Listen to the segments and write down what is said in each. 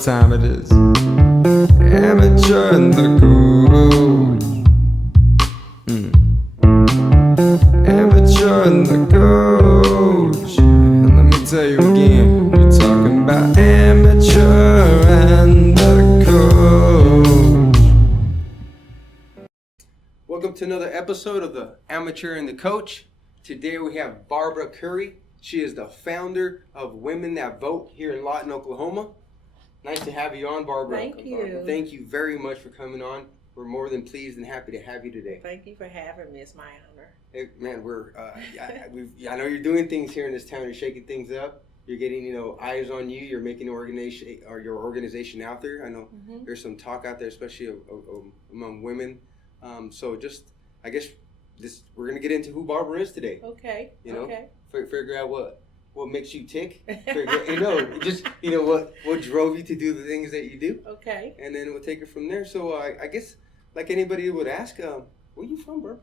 what time it is. Amateur and the coach. Amateur and the coach. And let me tell you again, we're talking about amateur and the coach. Welcome to another episode of the Amateur and the Coach. Today we have Barbara Curry. She is the founder of Women That Vote here in Lawton, Oklahoma. Nice to have you on, Barbara. Thank you. Thank you very much for coming on. We're more than pleased and happy to have you today. Thank you for having me. It's my honor. Hey, man, I know you're doing things here in this town. You're shaking things up. You're getting, eyes on you. You're making your organization out there. I know there's some talk out there, especially among women. I guess we're gonna get into who Barbara is today. Okay. Figure out what makes you tick. What drove you to do the things that you do. Okay. And then we'll take it from there. So I guess like anybody would ask, where are you from, bro?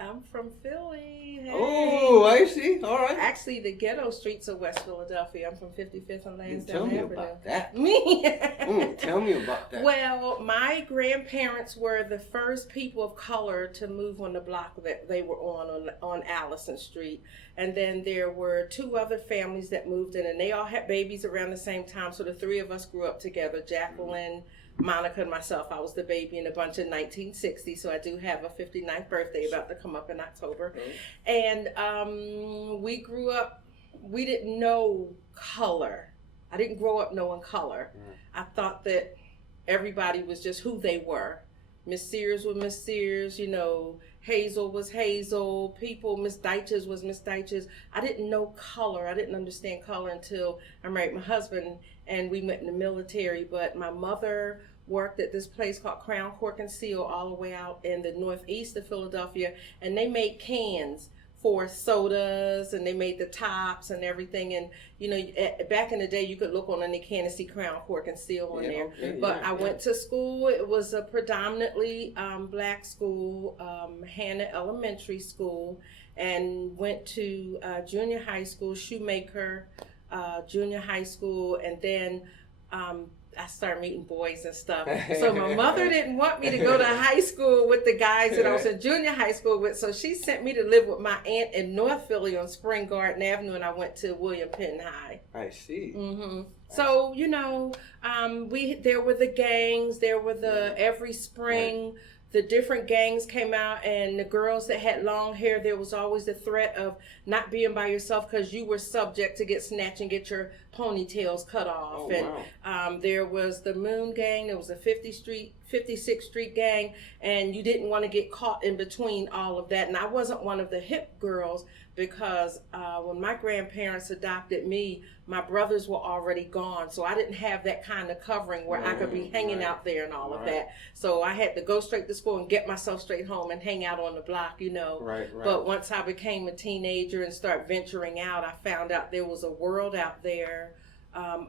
I'm from Philly. Hey. Oh, I see. All right. Actually, the ghetto streets of West Philadelphia. I'm from 55th and Lansdowne Tell me Avenue. about that. Me? Tell me about that. Well, my grandparents were the first people of color to move on the block that they were on Allison Street. And then there were two other families that moved in, and they all had babies around the same time. So the three of us grew up together, Jacqueline, Monica, and myself. I was the baby in a bunch in 1960, so I do have a 59th birthday about to come up in October. And we grew up, we didn't know color. I didn't grow up knowing color. I thought that everybody was just who they were. Miss Sears was Miss Sears, Hazel was Hazel, Miss Deitches was Miss Deitches. I didn't know color. I didn't understand color until I married my husband and we went in the military. But my mother worked at this place called Crown Cork and Seal all the way out in the northeast of Philadelphia, and they made cans for sodas, and they made the tops and everything. And back in the day, you could look on any can and see Crown Cork and Seal on there. But I went to school. It was a predominantly black school, Hannah Elementary School, and went to junior high school, Shoemaker Junior High School, and then I started meeting boys and stuff. So my mother didn't want me to go to high school with the guys that I was in junior high school with. So she sent me to live with my aunt in North Philly on Spring Garden Avenue, and I went to William Penn High. I see. So, there were the gangs, every spring, the different gangs came out, and the girls that had long hair, there was always the threat of not being by yourself because you were subject to get snatched and get your ponytails cut off. There was the Moon Gang, there was a 56th Street gang, and you didn't want to get caught in between all of that. And I wasn't one of the hip girls because when my grandparents adopted me, my brothers were already gone. So I didn't have that kind of covering where I could be hanging out there and all of that. So I had to go straight to school and get myself straight home and hang out on the block, Right. But once I became a teenager and started venturing out, I found out there was a world out there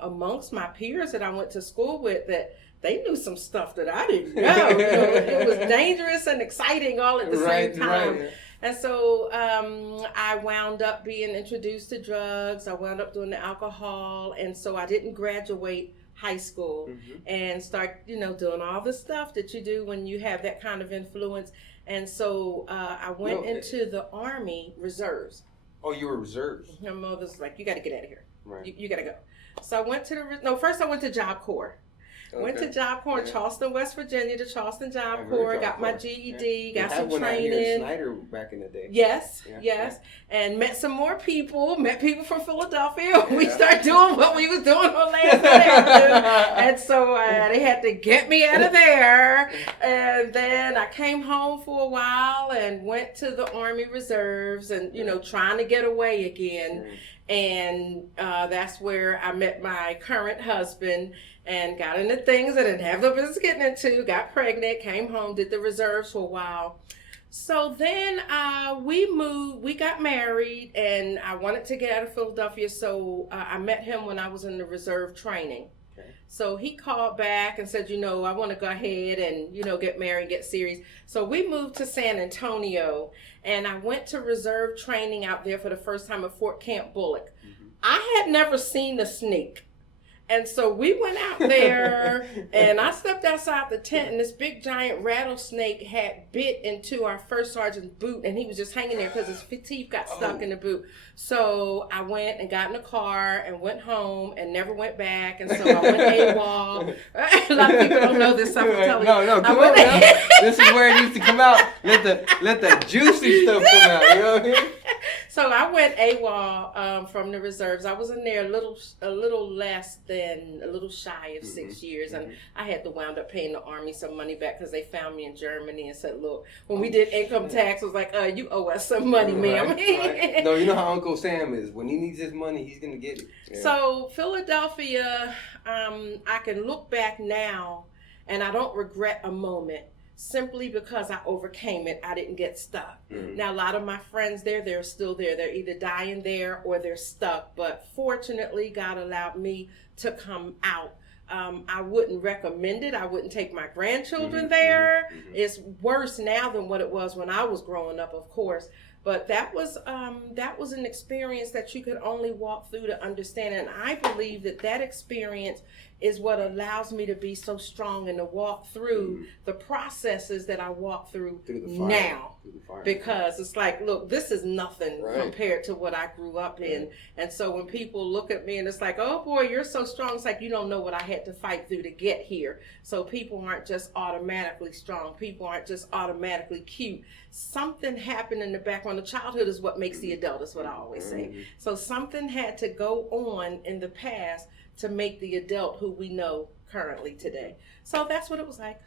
amongst my peers that I went to school with that they knew some stuff that I didn't know. It was dangerous and exciting all at the same time. Right. And so I wound up being introduced to drugs. I wound up doing the alcohol. And so I didn't graduate high school and start, doing all the stuff that you do when you have that kind of influence. And so I went into the Army Reserves. Oh, you were reserves. My mother's like, you got to get out of here. Right. You got to go. So I went to first I went to Job Corps. Went to Job Corps in Charleston, West Virginia, to Charleston Job Corps. Got my GED, got some training. Out here in Snyder back in the day. Yes. And met some more people. Met people from Philadelphia. We started doing what we was doing on Lansdowne Avenue. And so they had to get me out of there. And then I came home for a while and went to the Army Reserves and, trying to get away again. And that's where I met my current husband and got into things I didn't have no business getting into, got pregnant, came home, did the reserves for a while. So then we got married, and I wanted to get out of Philadelphia, so I met him when I was in the reserve training. So he called back and said, I want to go ahead and, get married, get serious. So we moved to San Antonio, and I went to reserve training out there for the first time at Fort Camp Bullock. I had never seen a snake. And so we went out there, and I stepped outside the tent, and this big giant rattlesnake had bit into our first sergeant's boot, and he was just hanging there because his teeth got stuck in the boot. So I went and got in the car and went home and never went back. And so I went AWOL. A lot of people don't know this, so I'm telling you. No, come on now. This is where it needs to come out. Let the juicy stuff come out. You know what I mean? So I went AWOL from the reserves. I was in there a little shy of 6 years, and I had to wound up paying the Army some money back because they found me in Germany and said, "Look, when we did income tax, it was like, you owe us some money, ma'am." Right. No, you know how Uncle Sam is. When he needs his money, he's gonna get it. Yeah. So Philadelphia, I can look back now, and I don't regret a moment. Simply because I overcame it, I didn't get stuck. Mm-hmm. Now, a lot of my friends there, they're still there. They're either dying there or they're stuck. But fortunately, God allowed me to come out. I wouldn't recommend it. I wouldn't take my grandchildren there. It's worse now than what it was when I was growing up, of course. But that was an experience that you could only walk through to understand. And I believe that experience is what allows me to be so strong and to walk through the processes that I walk through now. Because it's like, look, this is nothing compared to what I grew up in. And so when people look at me and it's like, oh boy, you're so strong, it's like, you don't know what I had to fight through to get here. So people aren't just automatically strong. People aren't just automatically cute. Something happened in the background. The childhood is what makes the adult, is what I always say. So something had to go on in the past to make the adult who we know currently today. So that's what it was like.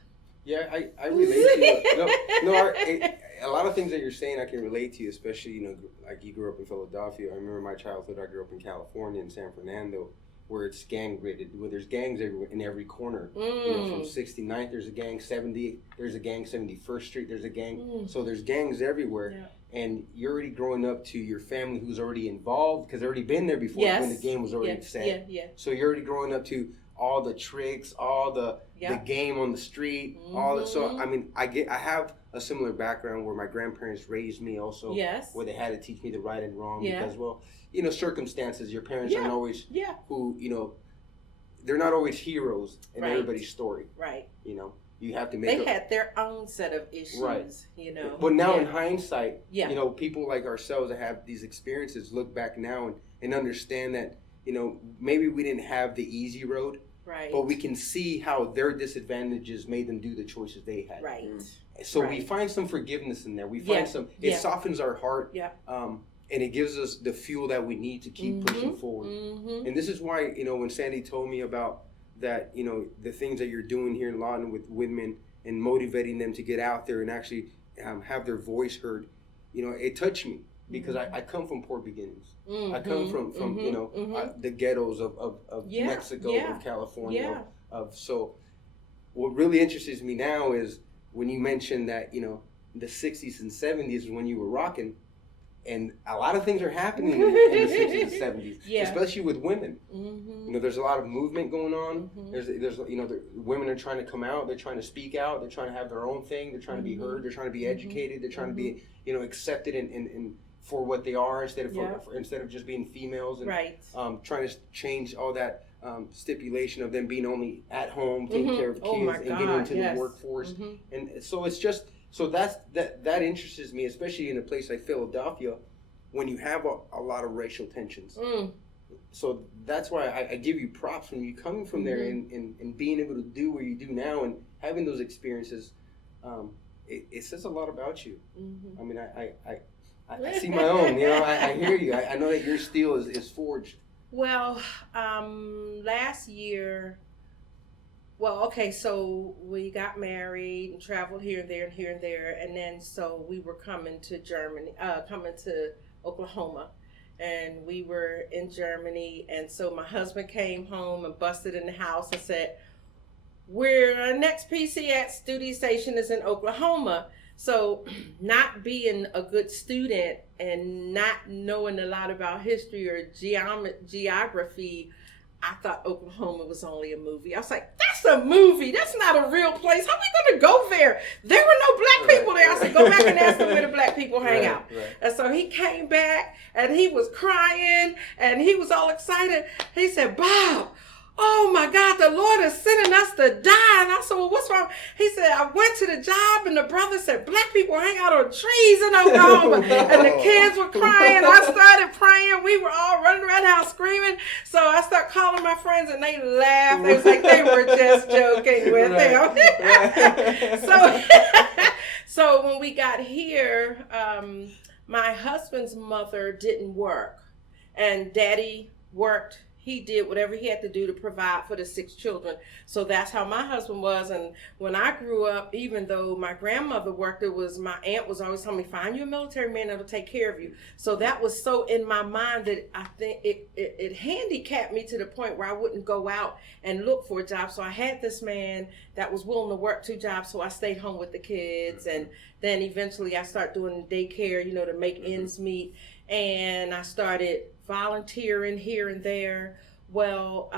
Yeah, I relate to you. A lot of things that you're saying I can relate to, especially, like you grew up in Philadelphia. I remember my childhood, I grew up in California, in San Fernando, where it's gang-rated, where there's gangs in every corner. From 69th, there's a gang, 70th, there's a gang, 71st Street, there's a gang. So there's gangs everywhere. Yeah. And you're already growing up to your family who's already involved, because they've already been there before when the game was already set. So you're already growing up to all the tricks, all the game on the street, all that. So I mean, I have a similar background where my grandparents raised me also, where they had to teach me the right and wrong because, well, circumstances. Your parents aren't always who they're not always heroes in everybody's story. Right. You have to make. They had their own set of issues. Right. But now in hindsight, people like ourselves that have these experiences look back now and understand that maybe we didn't have the easy road. Right. But we can see how their disadvantages made them do the choices they had. Right. So we find some forgiveness in there. We find some. It softens our heart. Yeah. And it gives us the fuel that we need to keep pushing forward. And this is why when Sandy told me about that, the things that you're doing here in Lawton with women and motivating them to get out there and actually have their voice heard, it touched me because I come from poor beginnings. I come from the ghettos of Mexico, of California. So what really interests me now is when you mentioned that, the 60s and 70s is when you were rocking. And a lot of things are happening in the 60s and 70s, especially with women. There's a lot of movement going on. There's the women are trying to come out. They're trying to speak out. They're trying to have their own thing. They're trying to be heard. They're trying to be educated. They're trying to be, accepted and for what they are instead of just being females and trying to change all that stipulation of them being only at home, taking care of kids and getting into the workforce. And so it's just. So that interests me, especially in a place like Philadelphia, when you have a lot of racial tensions. So that's why I give you props when you coming from there and being able to do what you do now and having those experiences. It says a lot about you. I mean, I see my own. I hear you. I know that your steel is forged. Well, last year. Well, okay, so we got married and traveled here and there, and then so we were coming to Oklahoma, and we were in Germany, and so my husband came home and busted in the house and said, our next PCX duty station is in Oklahoma. So not being a good student and not knowing a lot about history or geography, I thought Oklahoma was only a movie. I was like, that's a movie. That's not a real place. How are we going to go there? There were no black people there. I said, go back and ask them where the black people hang out. And so he came back and he was crying and he was all excited. He said, Bob, oh my God, the Lord is sending us to die. And I said, well, what's wrong? He said, I went to the job and the brother said, black people hang out on trees in Oklahoma. And the kids were crying. I started praying. We were all running around the house screaming. So I started calling my friends and they laughed. It was like they were just joking with him. So when we got here, my husband's mother didn't work and daddy worked. He did whatever he had to do to provide for the 6 children. So that's how my husband was. And when I grew up, even though my grandmother worked, my aunt was always telling me, find you a military man that'll take care of you. So that was so in my mind that I think it handicapped me to the point where I wouldn't go out and look for a job. So I had this man that was willing to work 2 jobs. So I stayed home with the kids. And then eventually I started doing daycare, to make ends meet. And I started volunteering here and there. Well,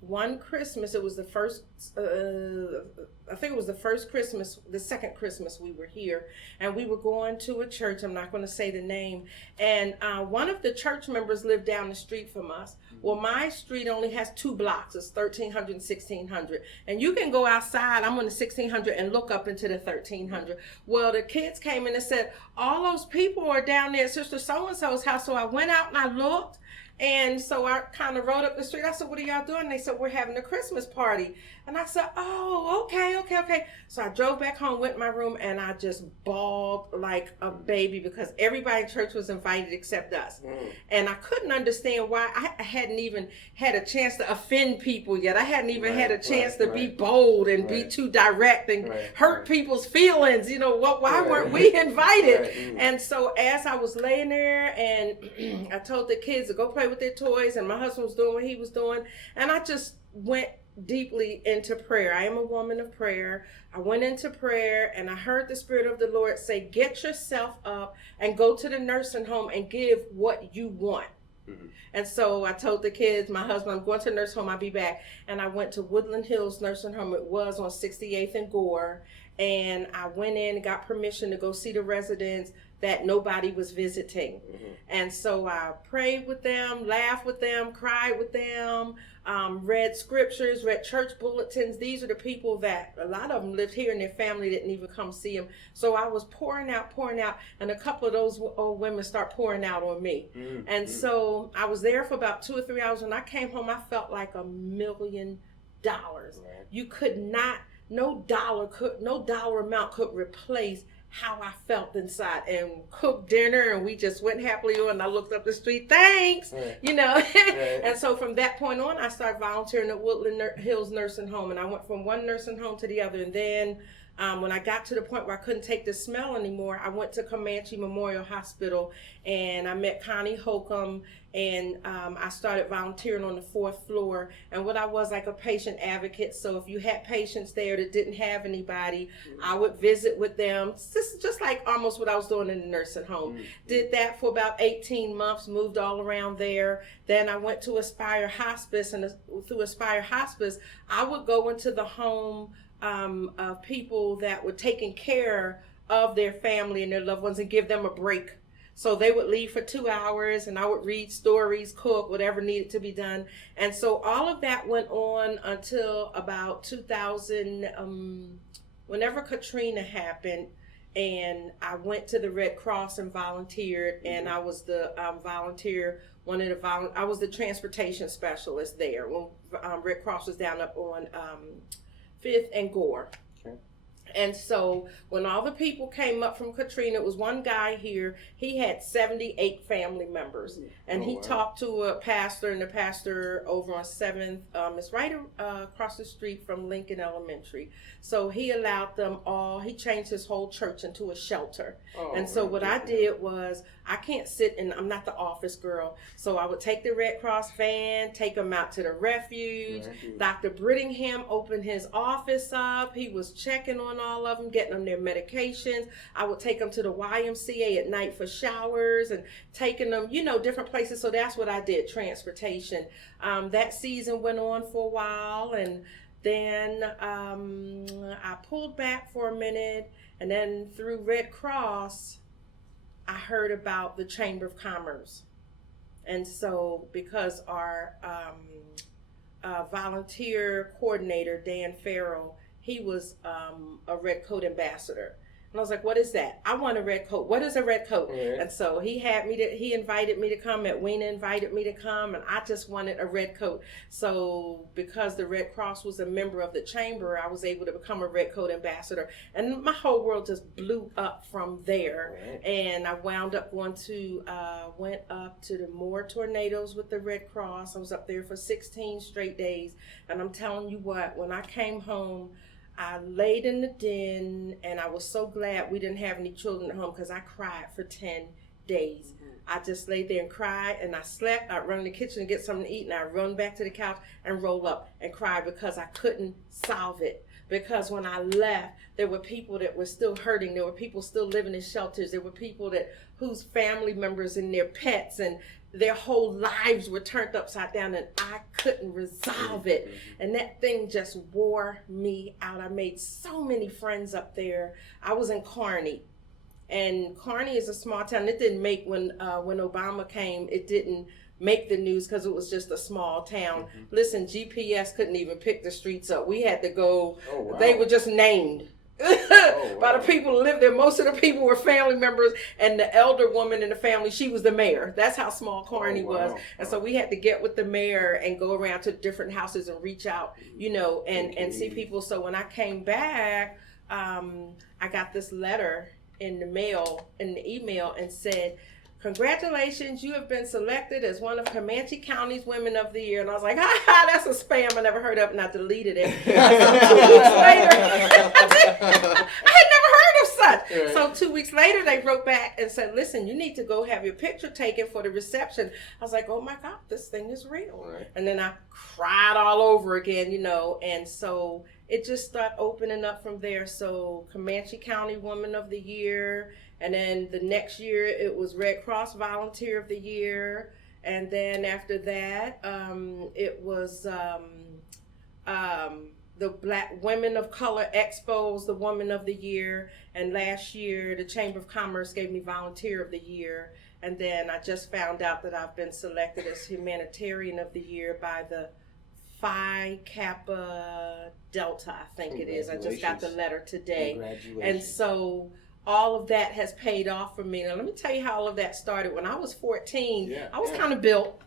one Christmas, it was the first, I think it was the first Christmas, the second Christmas we were here, and we were going to a church. I'm not going to say the name. And one of the church members lived down the street from us. Well, my street only has 2 blocks. It's 1300 and 1600. And you can go outside, I'm on the 1600, and look up into the 1300. Well, the kids came in and said, all those people are down there at Sister So-and-so's house. So I went out and I looked. And so I kind of rode up the street. I said, what are y'all doing? They said, we're having a Christmas party. And I said, oh, okay. So I drove back home, went in my room, and I just bawled like a baby because everybody in church was invited except us. And I couldn't understand why. I hadn't even had a chance to offend people yet. I hadn't even had a chance to be bold and be too direct and hurt people's feelings. Why weren't we invited? And so as I was laying there and I told the kids to go play with their toys, and my husband was doing what he was doing, and I just went deeply into prayer. I am a woman of prayer. I went into prayer and I heard the Spirit of the Lord say, get yourself up and go to the nursing home and give what you want. And so I told the kids, my husband, I'm going to the nursing home, I'll be back. And I went to Woodland Hills Nursing Home. It was on 68th and Gore. And I went in and got permission to go see the residents that nobody was visiting. And so I prayed with them, laughed with them, cried with them, read scriptures, read church bulletins. These are the people that a lot of them lived here and their family didn't even come see them. So I was pouring out, and a couple of those old women start pouring out on me. And so I was there for about 2 or 3 hours. When I came home, I felt like $1 million. You could not, no dollar amount could replace how I felt inside, and cooked dinner, and we just went happily on. And I looked up the street, thanks, And so from that point on, I started volunteering at Woodland Hills Nursing Home, and I went from one nursing home to the other. And then when I got to the point where I couldn't take the smell anymore, I went to Comanche Memorial Hospital, and I met Connie Holcomb, and I started volunteering on the 4th floor. And what I was, like a patient advocate. So if you had patients there that didn't have anybody, I would visit with them. Just like almost what I was doing in the nursing home. Did that for about 18 months, moved all around there. Then I went to Aspire Hospice, and through Aspire Hospice, I would go into the home of people that were taking care of their family and their loved ones and give them a break. So they would leave for 2 hours, and I would read stories, cook, whatever needed to be done. And so all of that went on until about 2000, whenever Katrina happened, and I went to the Red Cross and volunteered, and I was the volunteer, I was the transportation specialist there when Red Cross was down up on 5th and Gore. And so when all the people came up from Katrina, it was one guy here, he had 78 family members. And he talked to a pastor, and the pastor over on 7th, it's right across the street from Lincoln Elementary. So he allowed them all, he changed his whole church into a shelter. And so what I did was, I can't sit in, I'm not the office girl. So I would take the Red Cross van, take them out to the refuge. Dr. Brittingham opened his office up. He was checking on all of them, getting them their medications. I would take them to the YMCA at night for showers and taking them, different places. So that's what I did, transportation. That season went on for a while, and then I pulled back for a minute, and then through Red Cross, I heard about the Chamber of Commerce. And so because our volunteer coordinator, Dan Farrell, he was a Red Coat ambassador. And I was like, what is that? I want a red coat. What is a red coat? Right. And so he invited me to come. Edwina invited me to come, and I just wanted a red coat. So because the Red Cross was a member of the chamber, I was able to become a Red Coat ambassador. And my whole world just blew up from there. Right. And I wound up went up to the Moore tornadoes with the Red Cross. I was up there for 16 straight days. And I'm telling you what, when I came home, I laid in the den, and I was so glad we didn't have any children at home because I cried for 10 days. I just laid there and cried, and I slept. I'd run in the kitchen and get something to eat, and I'd run back to the couch and roll up and cry because I couldn't solve it. Because when I left, there were people that were still hurting. There were people still living in shelters. There were people whose family members and their pets and their whole lives were turned upside down, and I couldn't resolve it. And that thing just wore me out. I made so many friends up there. I was in Kearney, and Kearney is a small town. It didn't make, when Obama came, it didn't make the news because it was just a small town. Listen, GPS couldn't even pick the streets up. We had to go, they were just named. By the people who lived there. Most of the people were family members, and the elder woman in the family, she was the mayor. That's how small Kearney was. And so we had to get with the mayor and go around to different houses and reach out, and see people. So when I came back, I got this letter in the mail, in the email, and said, congratulations, you have been selected as one of Comanche County's Women of the Year. And I was like, that's a spam I never heard of, and I deleted it. 2 weeks later, I had never heard of such. Right. So 2 weeks later, they wrote back and said, listen, you need to go have your picture taken for the reception. I was like, oh my God, this thing is real. Right. And then I cried all over again, and so it just started opening up from there. So Comanche County Woman of the Year. And then the next year, it was Red Cross Volunteer of the Year. And then after that, it was the Black Women of Color Expos, the Woman of the Year. And last year, the Chamber of Commerce gave me Volunteer of the Year. And then I just found out that I've been selected as Humanitarian of the Year by the Phi Kappa Delta, I think it is. I just got the letter today. Congratulations. And so all of that has paid off for me. Now, let me tell you how all of that started. When I was 14, I was kind of built.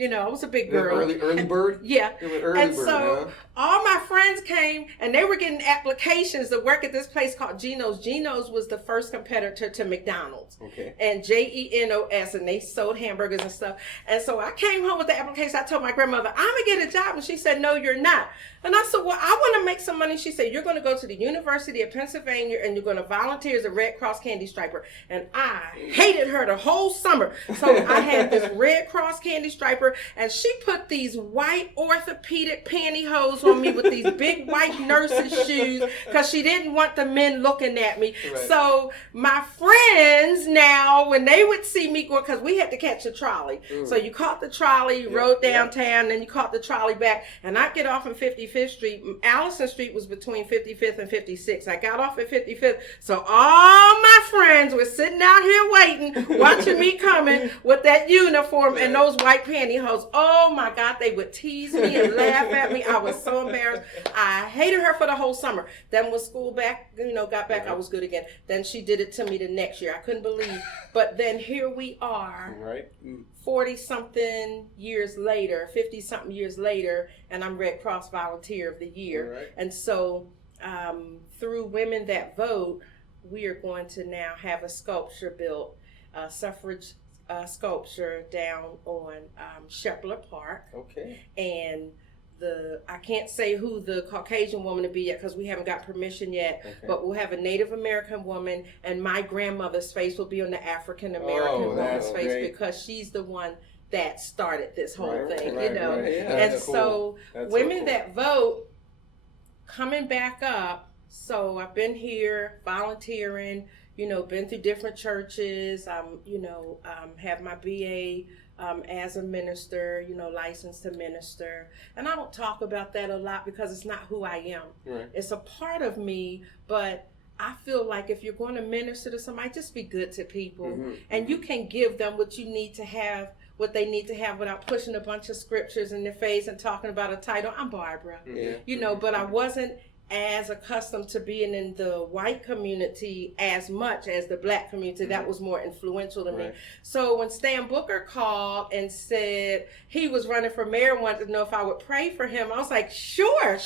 I was a big girl. Early bird? Yeah. Early bird, so all my friends came, and they were getting applications to work at this place called Geno's. Geno's was the first competitor to McDonald's. Okay. And Jenos, and they sold hamburgers and stuff. And so I came home with the application. I told my grandmother, I'm going to get a job. And she said, no, you're not. And I said, well, I want to make some money. She said, you're going to go to the University of Pennsylvania, and you're going to volunteer as a Red Cross candy striper. And I hated her the whole summer. So I had this Red Cross candy striper, and she put these white orthopedic pantyhose on me with these big white nurse's shoes because she didn't want the men looking at me. Right. So my friends now, when they would see me go, because we had to catch a trolley. So you caught the trolley, you rode downtown, then you caught the trolley back, and I get off on 55th Street. Allison Street was between 55th and 56th. I got off at 55th. So all my friends were sitting out here waiting, watching me coming with that uniform and those white pantyhose. Oh my God, they would tease me and laugh at me. I was so embarrassed. I hated her for the whole summer. Then when school got back, I was good again. Then she did it to me the next year. I couldn't believe. But then here we are. Right. 40-something years later, 50-something years later, and I'm Red Cross Volunteer of the Year. Right. And so through Women That Vote, we are going to now have a sculpture built, suffrage sculpture down on Shepler Park. Okay. And I can't say who the Caucasian woman will be yet because we haven't got permission yet, but we'll have a Native American woman, and my grandmother's face will be on the African American woman's face because she's the one that started this whole thing, Right, yeah, and so Women That Vote coming back up. So I've been here volunteering, been through different churches. Have my BA as a minister, licensed to minister. And I don't talk about that a lot because it's not who I am. Right. It's a part of me, but I feel like if you're going to minister to somebody, just be good to people. And you can give them what you need to have what they need to have without pushing a bunch of scriptures in their face and talking about a title. I'm Barbara, Yeah. you know, but I wasn't as accustomed to being in the white community as much as the black community. That was more influential to me. Right. So when Stan Booker called and said he was running for mayor and wanted to know if I would pray for him, I was like, sure.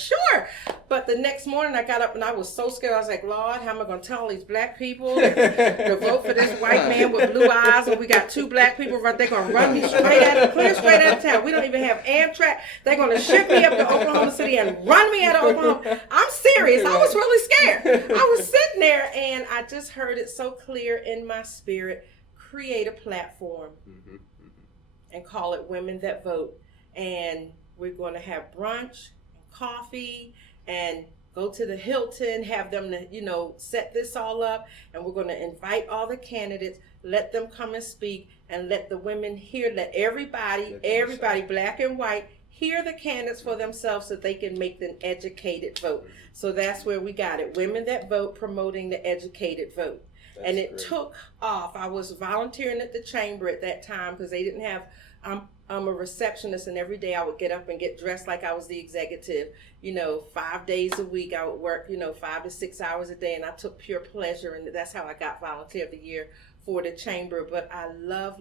But the next morning I got up and I was so scared. I was like, Lord, how am I going to tell all these black people to vote for this white man with blue eyes? And we got 2 black people, they're going to run me clear straight out of town. We don't even have Amtrak. They're going to ship me up to Oklahoma City and run me out of Oklahoma. I'm serious. I was really scared. I was sitting there and I just heard it so clear in my spirit. Create a platform and call it Women That Vote. And we're going to have brunch, coffee, and go to the Hilton, have them, you know, set this all up. And we're going to invite all the candidates, let them come and speak, and let the women hear, let everybody, black and white, hear the candidates for themselves so they can make an educated vote. So that's where we got it. Women That Vote, promoting the educated vote. That's and it great. took off. I was volunteering at the chamber at that time because they didn't have, I'm a receptionist, and every day I would get up and get dressed like I was the executive. You know, 5 days a week I would work, you know, 5 to 6 hours a day, and I took pure pleasure, and that's how I got Volunteer of the Year for the chamber. But I love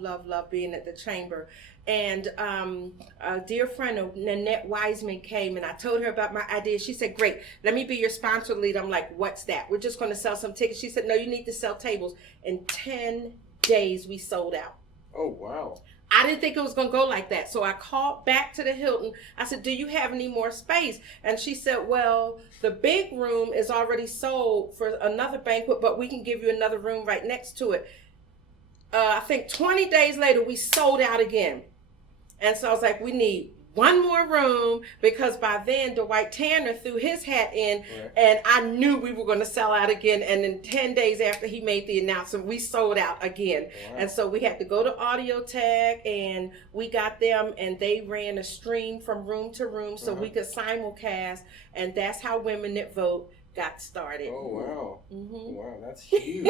being at the chamber. And a dear friend of Nanette Wiseman came, and I told her about my idea. She said, great, let me be your sponsor lead. I'm like, what's that? We're just going to sell some tickets. She said, no, you need to sell tables. In 10 days, we sold out. Oh, wow. I didn't think it was going to go like that. So I called back to the Hilton. I said, do you have any more space? And she said, well, the big room is already sold for another banquet, but we can give you another room right next to it. I think 20 days later, we sold out again. And so I was like, we need one more room, because by then Dwight Tanner threw his hat in, Right. and I knew we were going to sell out again. And then 10 days after he made the announcement, we sold out again. Wow. And so we had to go to Audio Tag, and we got them, and they ran a stream from room to room so we could simulcast. And that's how Women That Vote got started. Oh, wow. Mhm. Wow, that's huge.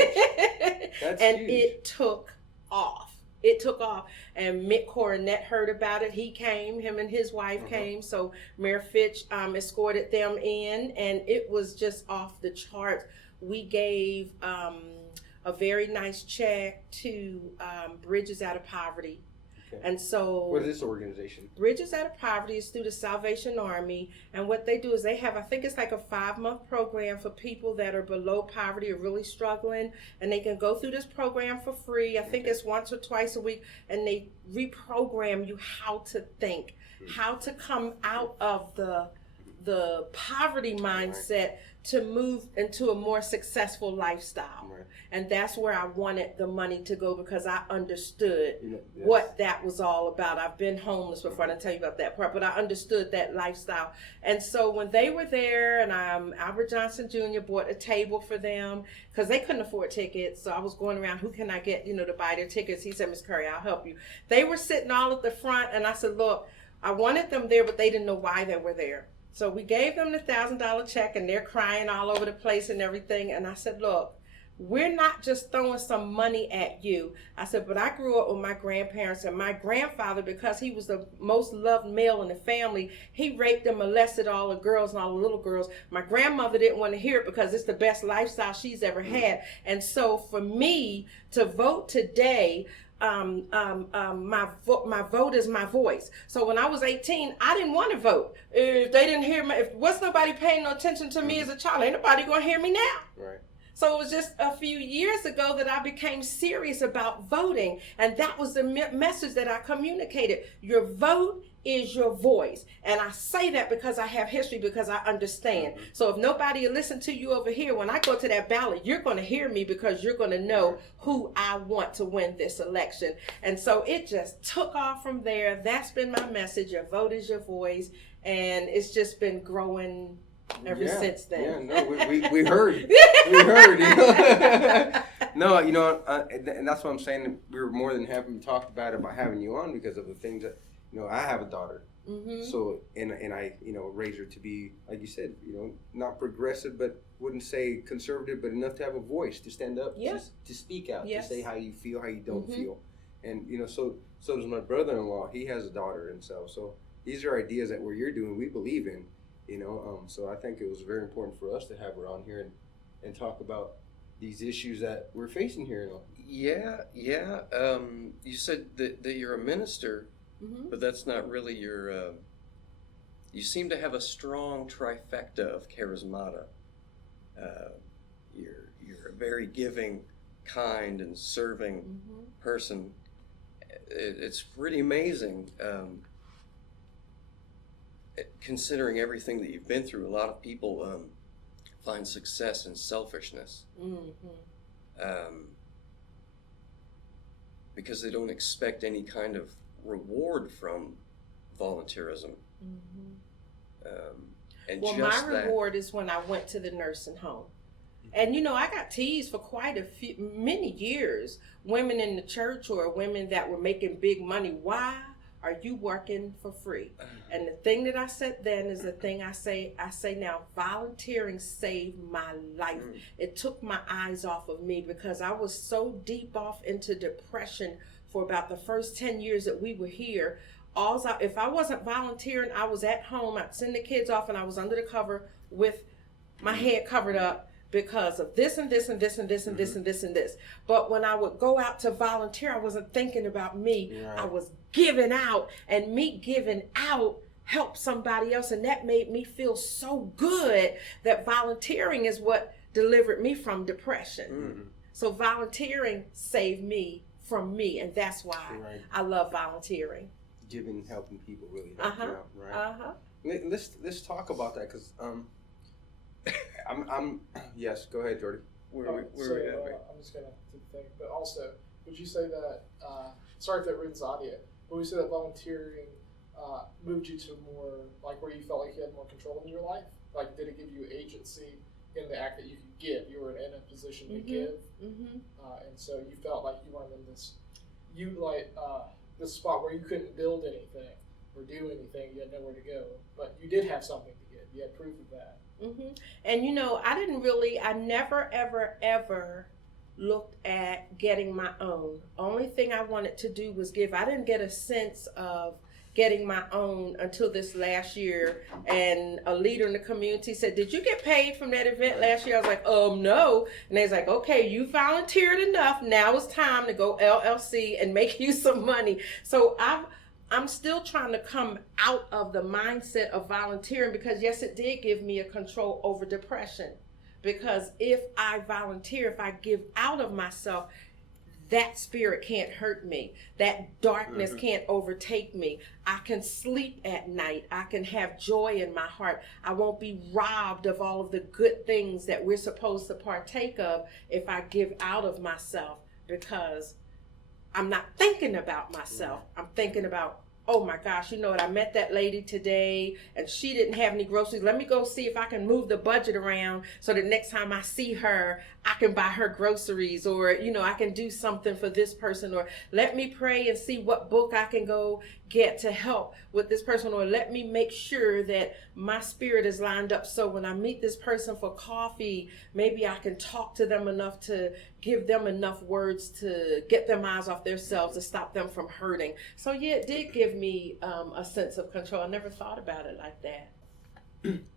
That's and huge. it took off. It took off, and Mick Coronet heard about it. He came, him and his wife came. So Mayor Fitch escorted them in, and it was just off the charts. We gave a very nice check to Bridges Out of Poverty. Okay. And so What is this organization? Bridges Out of Poverty is through the Salvation Army, and what they do is they have, I think it's like a 5-month program for people that are below poverty or really struggling, and they can go through this program for free. I think it's once or twice a week, and they reprogram you how to think, how to come out of the poverty mindset to move into a more successful lifestyle. Right. And that's where I wanted the money to go, because I understood You know, yes. what that was all about. I've been homeless before, I didn't tell you about that part, but I understood that lifestyle. And so when they were there, and Albert Johnson Jr. bought a table for them because they couldn't afford tickets. So I was going around, who can I get, to buy their tickets? He said, Miss Curry, I'll help you. They were sitting all at the front, and I said, look, I wanted them there, but they didn't know why they were there. So we gave them the $1,000 check, and they're crying all over the place and everything. And I said, look, we're not just throwing some money at you. I said, but I grew up with my grandparents, and my grandfather, because he was the most loved male in the family, he raped and molested all the girls and all the little girls. My grandmother didn't want to hear it because it's the best lifestyle she's ever had. And so for me to vote today, my vote is my voice. So when I was 18, I didn't want to vote. If they didn't hear me, if was nobody paying no attention to me as a child, ain't nobody gonna hear me now. Right. So it was just a few years ago that I became serious about voting, and that was the message that I communicated. Your vote is your voice. And I say that because I have history, because I understand. So if nobody will listen to you over here, when I go to that ballot, you're going to hear me, because you're going to know who I want to win this election. And so it just took off from there. That's been my message. Your vote is your voice. And it's just been growing ever since then. Yeah, no, we heard. We heard, No, and that's what I'm saying. We were more than happy to talk about having you on, because of the things that, I have a daughter. Mm-hmm. So, and I, raised her to be, like you said, not progressive, but wouldn't say conservative, but enough to have a voice, to stand up, Yeah. to speak out, Yes. to say how you feel, how you don't Mhm. feel. And, so So does my brother-in-law. He has a daughter himself. So these are ideas that what you're doing, we believe in. So I think it was very important for us to have her on here and talk about these issues that we're facing here. Yeah. You said that you're a minister, but that's not really your. You seem to have a strong trifecta of charismata. You're a very giving, kind, and serving person. It's pretty amazing, considering everything that you've been through. A lot of people find success in selfishness. Because they don't expect any kind of reward from volunteerism. And well, just my reward is when I went to the nursing home. And I got teased for many years. Women in the church or women that were making big money. Why are you working for free? And the thing that I said then is the thing I say now. Volunteering saved my life. It took my eyes off of me because I was so deep off into depression for about the first 10 years that we were here. If I wasn't volunteering, I was at home. I'd send the kids off and I was under the cover with my head covered up because of this and this and this and this and this and this and this. But when I would go out to volunteer, I wasn't thinking about me. Right. I was giving out, and me giving out helped somebody else, and that made me feel so good that volunteering is what delivered me from depression. So volunteering saved me from me, and that's why I love volunteering. Giving, helping people really help you out, right? Let's talk about that because I'm yes. Go ahead, Jordy. I'm just gonna do the thing, but also, would you say that? Sorry if that ruins the audio, but would you say that volunteering moved you to more like where you felt like you had more control in your life? Like, did it give you agency in the act that you could give? You were in a position to give, and so you felt like you weren't in this spot where you couldn't build anything or do anything. You had nowhere to go, but you did have something to give. You had proof of that. And I never ever looked at getting my own. Only thing I wanted to do was give. I didn't get a sense of getting my own until this last year, and a leader in the community said, "Did you get paid from that event last year?" I was like, no. And they was like, "Okay, you volunteered enough. Now it's time to go LLC and make you some money." So I'm still trying to come out of the mindset of volunteering because yes, it did give me a control over depression. Because if I volunteer, if I give out of myself, that spirit can't hurt me. That darkness can't overtake me. I can sleep at night. I can have joy in my heart. I won't be robbed of all of the good things that we're supposed to partake of if I give out of myself, because I'm not thinking about myself. I'm thinking about, oh my gosh, you know what? I met that lady today and she didn't have any groceries. Let me go see if I can move the budget around so that next time I see her, I can buy her groceries, or, I can do something for this person, or let me pray and see what book I can go get to help with this person, or let me make sure that my spirit is lined up so when I meet this person for coffee, maybe I can talk to them enough to give them enough words to get their minds off themselves, to stop them from hurting. So yeah, it did give me a sense of control. I never thought about it like that.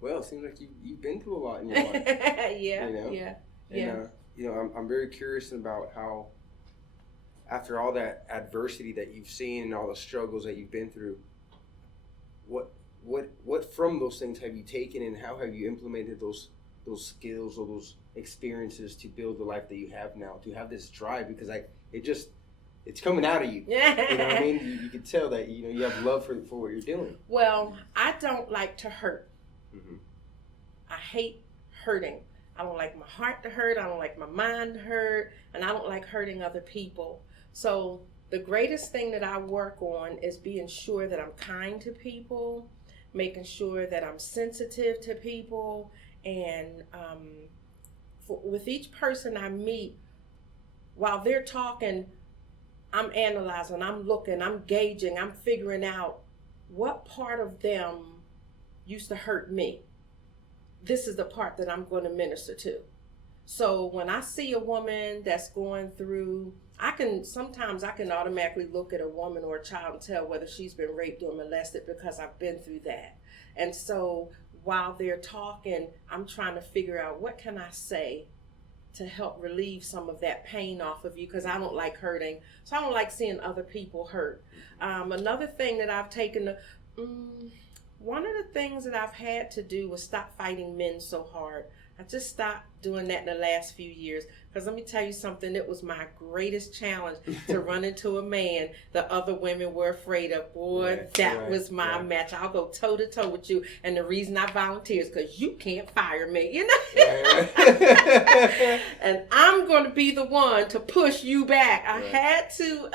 Well, it seems like you've been through a lot in your life. Yeah. And, I'm very curious about how, after all that adversity that you've seen and all the struggles that you've been through, what from those things have you taken, and how have you implemented those skills or those experiences to build the life that you have now, to have this drive? Because it's coming out of you. You know what I mean? You can tell that you have love for what you're doing. Well, I don't like to hurt. I hate hurting. I don't like my heart to hurt. I don't like my mind to hurt. And I don't like hurting other people. So the greatest thing that I work on is being sure that I'm kind to people, making sure that I'm sensitive to people. And with each person I meet, while they're talking, I'm analyzing, I'm looking, I'm gauging, I'm figuring out what part of them used to hurt me. This is the part that I'm going to minister to. So when I see a woman that's going through, sometimes I can automatically look at a woman or a child and tell whether she's been raped or molested because I've been through that. And so while they're talking, I'm trying to figure out what can I say to help relieve some of that pain off of you, because I don't like hurting. So I don't like seeing other people hurt. Another thing that I've taken, one of the things that I've had to do was stop fighting men so hard. I just stopped doing that in the last few years. Because let me tell you something, it was my greatest challenge to run into a man the other women were afraid of. Boy, that was my match. I'll go toe to toe with you. And the reason I volunteer is because you can't fire me, you know? And I'm going to be the one to push you back. I had to.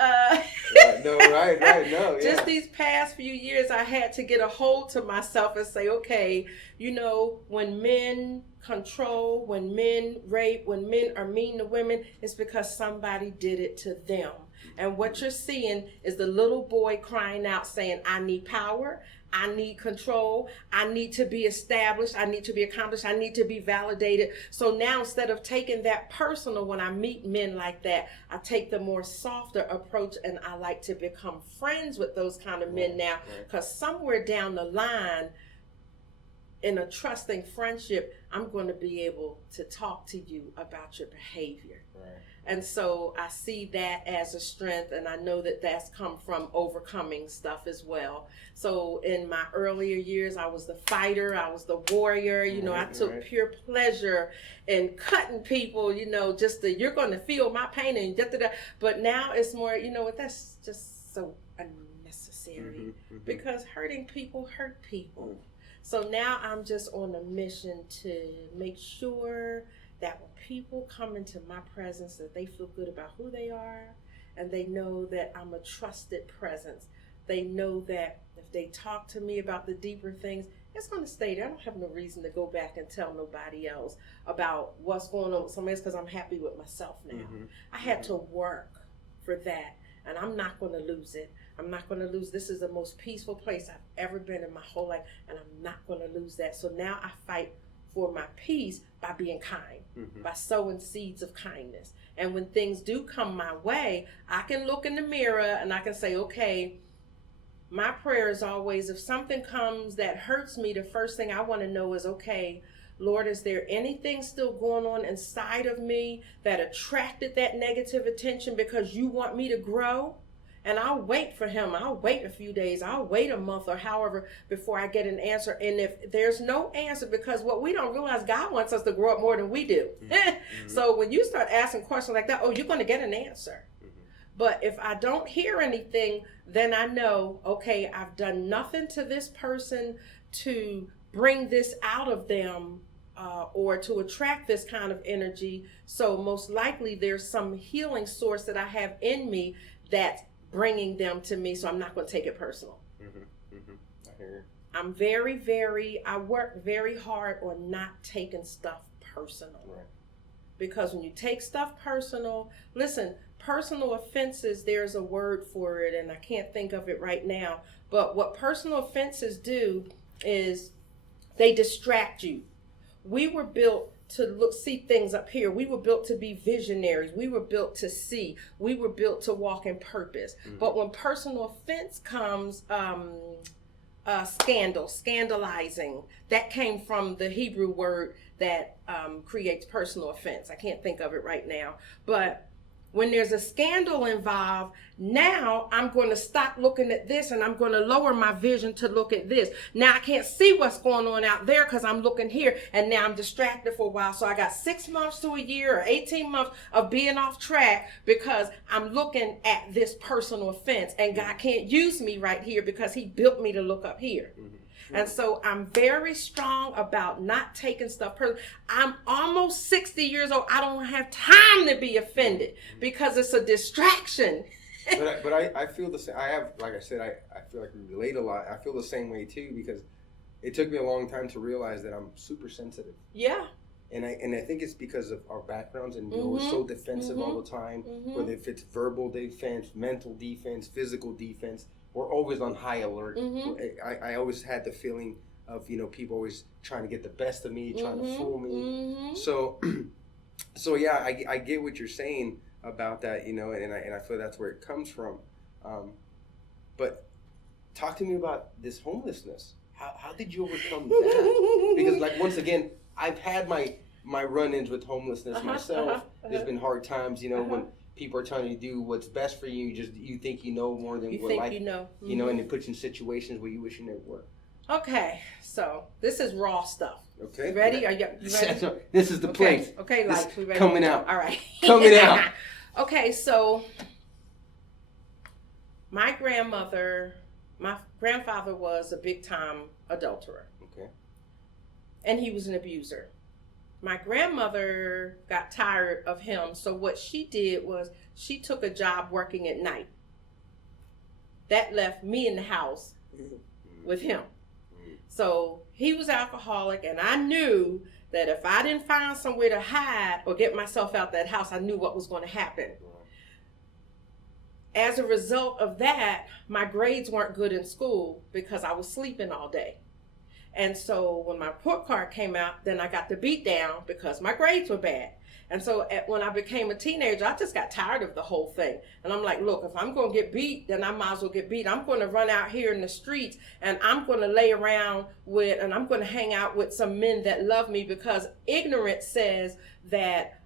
Just these past few years, I had to get a hold to myself and say, okay, you know, when men control, when men rape, when men are mean to women, it's because somebody did it to them. And what you're seeing is the little boy crying out saying, I need power, I need control, I need to be established, I need to be accomplished, I need to be validated. So now instead of taking that personal when I meet men like that, I take the more softer approach, and I like to become friends with those kind of men now, because somewhere down the line, in a trusting friendship, I'm going to be able to talk to you about your behavior. Right. And so I see that as a strength, and I know that that's come from overcoming stuff as well. So in my earlier years, I was the fighter, I was the warrior, you know, I took pure pleasure in cutting people, you know, just you're going to feel my pain and da-da-da. But now it's more, you know what, that's just so unnecessary because hurting people hurt people. So now I'm just on a mission to make sure that when people come into my presence, that they feel good about who they are, and they know that I'm a trusted presence. They know that if they talk to me about the deeper things, it's going to stay there. I don't have no reason to go back and tell nobody else about what's going on with somebody else, because I'm happy with myself now. I had to work for that, and I'm not going to lose it. I'm not going to lose. This is the most peaceful place I've ever been in my whole life, and I'm not going to lose that. So now I fight for my peace by being kind, by sowing seeds of kindness. And when things do come my way, I can look in the mirror and I can say, okay, my prayer is always, if something comes that hurts me, the first thing I want to know is, okay, Lord, is there anything still going on inside of me that attracted that negative attention because you want me to grow? And I'll wait for him. I'll wait a few days. I'll wait a month or however before I get an answer. And if there's no answer, because what we don't realize, God wants us to grow up more than we do. So when you start asking questions like that, you're going to get an answer. But if I don't hear anything, then I know, okay, I've done nothing to this person to bring this out of them or to attract this kind of energy. So most likely there's some healing source that I have in me that's bringing them to me, so I'm not going to take it personal. I hear you. I'm I work very hard on not taking stuff personal. Right. Because when you take stuff personal, listen, personal offenses, there's a word for it, and I can't think of it right now, but what personal offenses do is they distract you. We were built to see things up here. We were built to be visionaries. We were built to see. We were built to walk in purpose. But when personal offense comes, scandalizing, that came from the Hebrew word that creates personal offense. I can't think of it right now. But when there's a scandal involved, now I'm going to stop looking at this and I'm going to lower my vision to look at this. Now I can't see what's going on out there because I'm looking here, and now I'm distracted for a while. So I got 6 months to a year or 18 months of being off track because I'm looking at this personal offense, and God can't use me right here because he built me to look up here. And so I'm very strong about not taking stuff personal. I'm almost 60 years old. I don't have time to be offended because it's a distraction. but I feel the same. I have, like I said, I feel like we relate a lot. I feel the same way too, because it took me a long time to realize that I'm super sensitive. Yeah. And I think it's because of our backgrounds, and we're so defensive all the time, whether if it's verbal defense, mental defense, physical defense. We're always on high alert. I always had the feeling of, people always trying to get the best of me, trying to fool me. So So yeah, I get what you're saying about that, you know, and I feel that's where it comes from. But talk to me about this homelessness. How did you overcome that? Because like once again, I've had my run-ins with homelessness myself. There's been hard times, you know, when people are trying to do what's best for you. You think you know more than what life, you know, and it puts you in situations where you wish you never were. Okay, so this is raw stuff. Okay. You ready? Are you ready? This is the place. Okay, like we ready? Coming out. All right. Coming out. Okay, so my grandfather was a big time adulterer. Okay. And he was an abuser. My grandmother got tired of him, so what she did was she took a job working at night. That left me in the house with him. So he was alcoholic, and I knew that if I didn't find somewhere to hide or get myself out that house, I knew what was going to happen. As a result of that, my grades weren't good in school because I was sleeping all day. And so when my report card came out, then I got the beat down because my grades were bad. And so when I became a teenager, I just got tired of the whole thing. And I'm like, look, if I'm going to get beat, then I might as well get beat. I'm going to run out here in the streets and I'm going to lay around and I'm going to hang out with some men that love me, because ignorance says that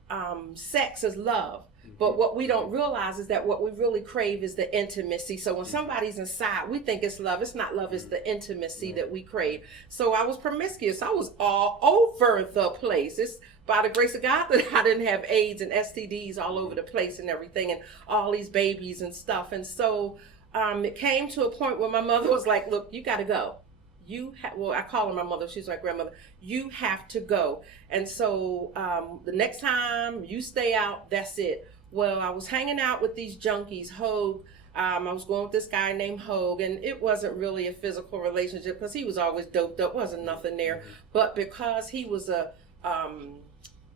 sex is love. But what we don't realize is that what we really crave is the intimacy. So when somebody's inside, we think it's love. It's not love, it's the intimacy that we crave. So I was promiscuous. I was all over the place. It's by the grace of God that I didn't have AIDS and STDs all over the place and everything, and all these babies and stuff. And so it came to a point where my mother was like, look, you got to go. Well, I call her my mother. She's my grandmother. You have to go. And so the next time you stay out, that's it. Well, I was hanging out with these junkies, Hogue. I was going with this guy named Hogue, and it wasn't really a physical relationship because he was always doped up. Wasn't nothing there. But because he was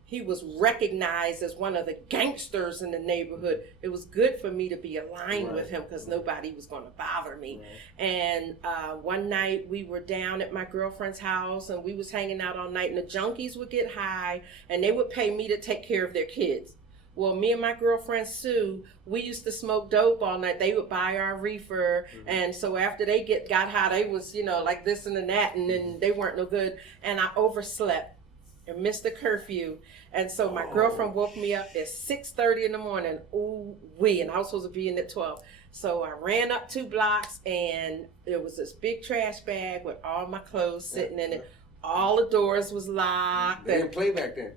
he was recognized as one of the gangsters in the neighborhood, it was good for me to be aligned with him because nobody was going to bother me. And one night we were down at my girlfriend's house and we was hanging out all night, and the junkies would get high and they would pay me to take care of their kids. Well, me and my girlfriend Sue, we used to smoke dope all night. They would buy our reefer, and so after they got high, they was, you know, like this and that, and then they weren't no good. And I overslept and missed the curfew, and so my girlfriend woke me up at 6:30 in the morning. Ooh wee, and I was supposed to be in at 12. So I ran up 2 blocks, and there was this big trash bag with all my clothes sitting in it. All the doors was locked. They didn't play back then.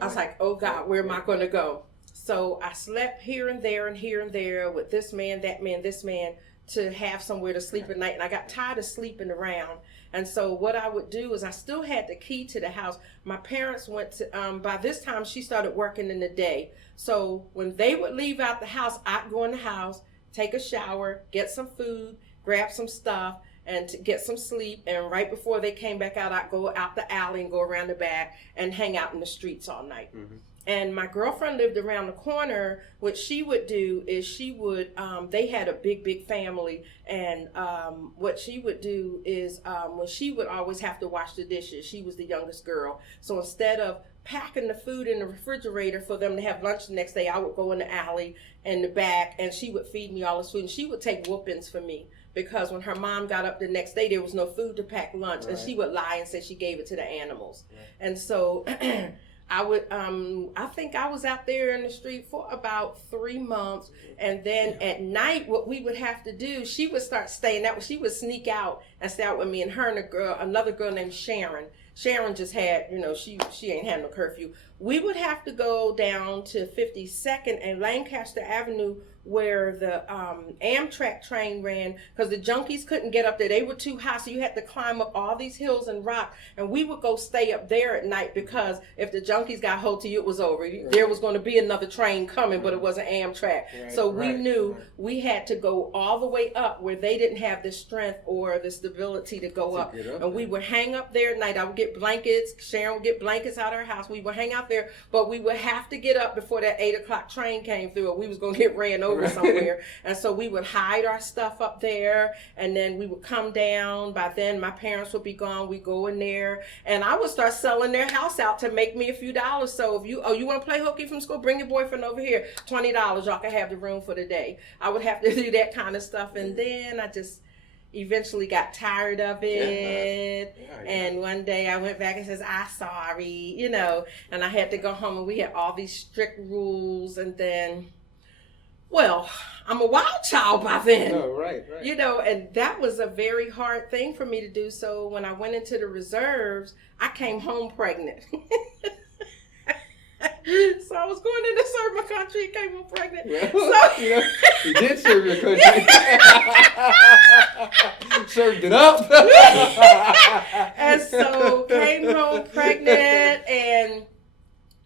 I was like, oh God, where am I going to go? So I slept here and there with this man, that man, this man, to have somewhere to sleep at night. And I got tired of sleeping around. And so what I would do is I still had the key to the house. My parents went to, by this time she started working in the day. So when they would leave out the house, I'd go in the house, take a shower, get some food, grab some stuff, and to get some sleep. And right before they came back out, I'd go out the alley and go around the back and hang out in the streets all night. And my girlfriend lived around the corner. What she would do is she would, they had a big family. And what she would do is when she would always have to wash the dishes, she was the youngest girl. So instead of packing the food in the refrigerator for them to have lunch the next day, I would go in the alley in the back and she would feed me all this food. And she would take whoopings for me, because when her mom got up the next day, there was no food to pack lunch, and she would lie and say she gave it to the animals. And so I would, I think I was out there in the street for about 3 months. And then at night, what we would have to do, she would start staying out. She would sneak out and stay out with me, and her and another girl named Sharon. Sharon just had, you know, she ain't had no curfew. We would have to go down to 52nd and Lancaster Avenue, where the Amtrak train ran, because the junkies couldn't get up there. They were too high, so you had to climb up all these hills and rocks. And we would go stay up there at night, because if the junkies got hold to you, it was over. There was going to be another train coming, but it wasn't Amtrak. So we knew we had to go all the way up where they didn't have the strength or the stability to go up. And we would hang up there at night. I would get blankets. Sharon would get blankets out of her house. We would hang out there, but we would have to get up before that 8 o'clock train came through, or we was going to get ran over. over somewhere. And so we would hide our stuff up there, and then we would come down. By then, my parents would be gone. We'd go in there, and I would start selling their house out to make me a few dollars. So if you want to play hooky from school, bring your boyfriend over here. $20, y'all can have the room for the day. I would have to do that kind of stuff, and then I just eventually got tired of it. And one day I went back and says, I'm sorry, you know, and I had to go home, and we had all these strict rules. And then, well, I'm a wild child by then. Oh, right. You know, and that was a very hard thing for me to do. So when I went into the reserves, I came home pregnant. So I was going in to serve my country and came home pregnant. Well, So, you did serve your country. Served it up. and so came home pregnant, and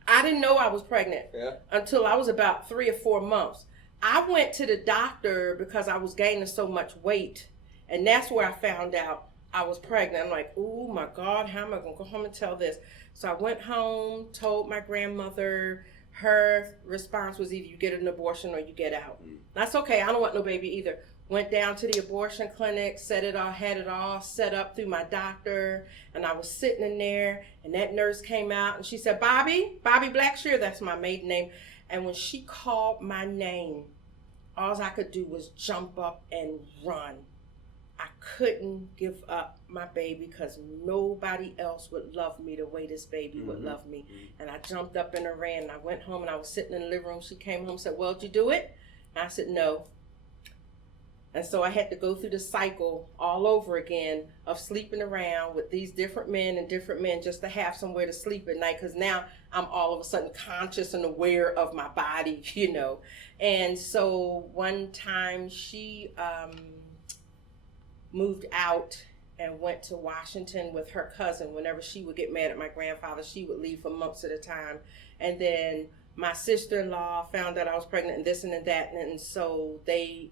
I didn't know I was pregnant until I was about 3 or 4 months. I went to the doctor because I was gaining so much weight, and that's where I found out I was pregnant. I'm like, oh my God, how am I going to go home and tell this? So I went home, told my grandmother. Her response was either you get an abortion or you get out. That's okay. I don't want no baby either. Went down to the abortion clinic, had it all set up through my doctor, and I was sitting in there, and that nurse came out, and she said, Bobby Blackshear, that's my maiden name. And when she called my name, all I could do was jump up and run. I couldn't give up my baby because nobody else would love me the way this baby would love me. And I jumped up and I ran, and I went home, and I was sitting in the living room. She came home and said, well, did you do it? And I said, no. And so I had to go through the cycle all over again of sleeping around with these different men just to have somewhere to sleep at night, because now I'm all of a sudden conscious and aware of my body, you know. And so one time she moved out and went to Washington with her cousin. Whenever she would get mad at my grandfather, she would leave for months at a time. And then my sister-in-law found out I was pregnant and this and that. And so they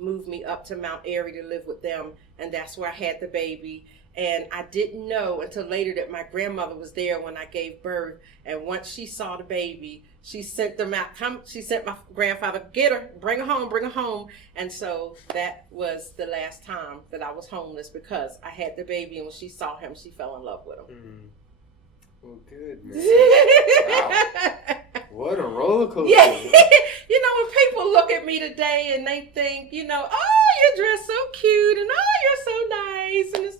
moved me up to Mount Airy to live with them. And that's where I had the baby. And I didn't know until later that my grandmother was there when I gave birth. And once she saw the baby, she sent them out. She sent my grandfather, get her, bring her home. And so that was the last time that I was homeless, because I had the baby, and when she saw him, she fell in love with him. Well, good, man. Wow. What a roller coaster. Yeah. You know, when people look at me today and they think, you know, oh, you're dressed so cute, and oh, you're so nice, and it's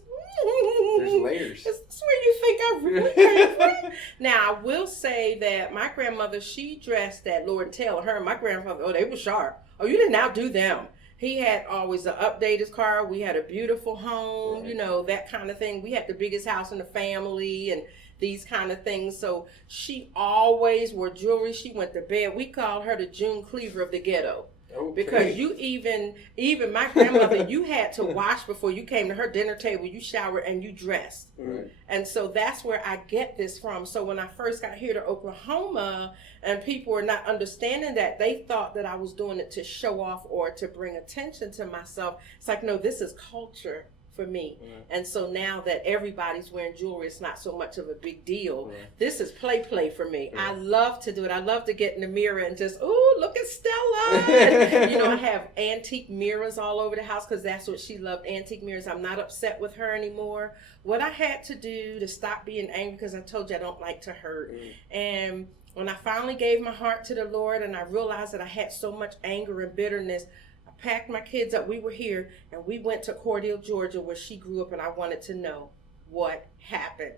there's layers. That's where you think I really came from. Now, I will say that my grandmother, she dressed at Lord & Taylor. Her and my grandfather, oh, they were sharp. Oh, you didn't outdo them. He had always an updated car. We had a beautiful home, you know, that kind of thing. We had the biggest house in the family and these kind of things. So she always wore jewelry. She went to bed. We called her the June Cleaver of the ghetto. Okay. Because you even my grandmother, you had to wash before you came to her dinner table. You showered and you dressed. Right. And so that's where I get this from. So when I first got here to Oklahoma and people were not understanding that, they thought that I was doing it to show off or to bring attention to myself. It's like, no, this is culture for me. Right. And so now that everybody's wearing jewelry, it's not so much of a big deal. Right. This is play for me. Right. I love to do it. I love to get in the mirror and just, ooh, look at Stella. And, you know, I have antique mirrors all over the house because that's what she loved, antique mirrors. I'm not upset with her anymore. What I had to do to stop being angry, because I told you I don't like to hurt. And when I finally gave my heart to the Lord and I realized that I had so much anger and bitterness, packed my kids up. We were here and we went to Cordele, Georgia, where she grew up, and I wanted to know what happened.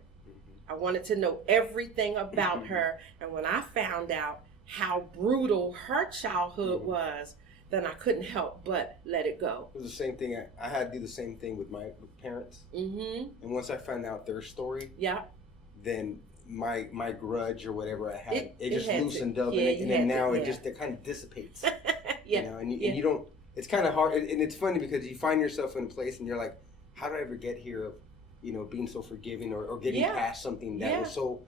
I wanted to know everything about her. And when I found out how brutal her childhood was, then I couldn't help but let it go. It was the same thing. I had to do the same thing with my parents. And once I found out their story, then my grudge or whatever I had, it just loosened up, and then now it kind of dissipates. You know, and you don't. It's kind of hard, and it's funny because you find yourself in a place and you're like, how did I ever get here of, you know, being so forgiving or getting past something that was so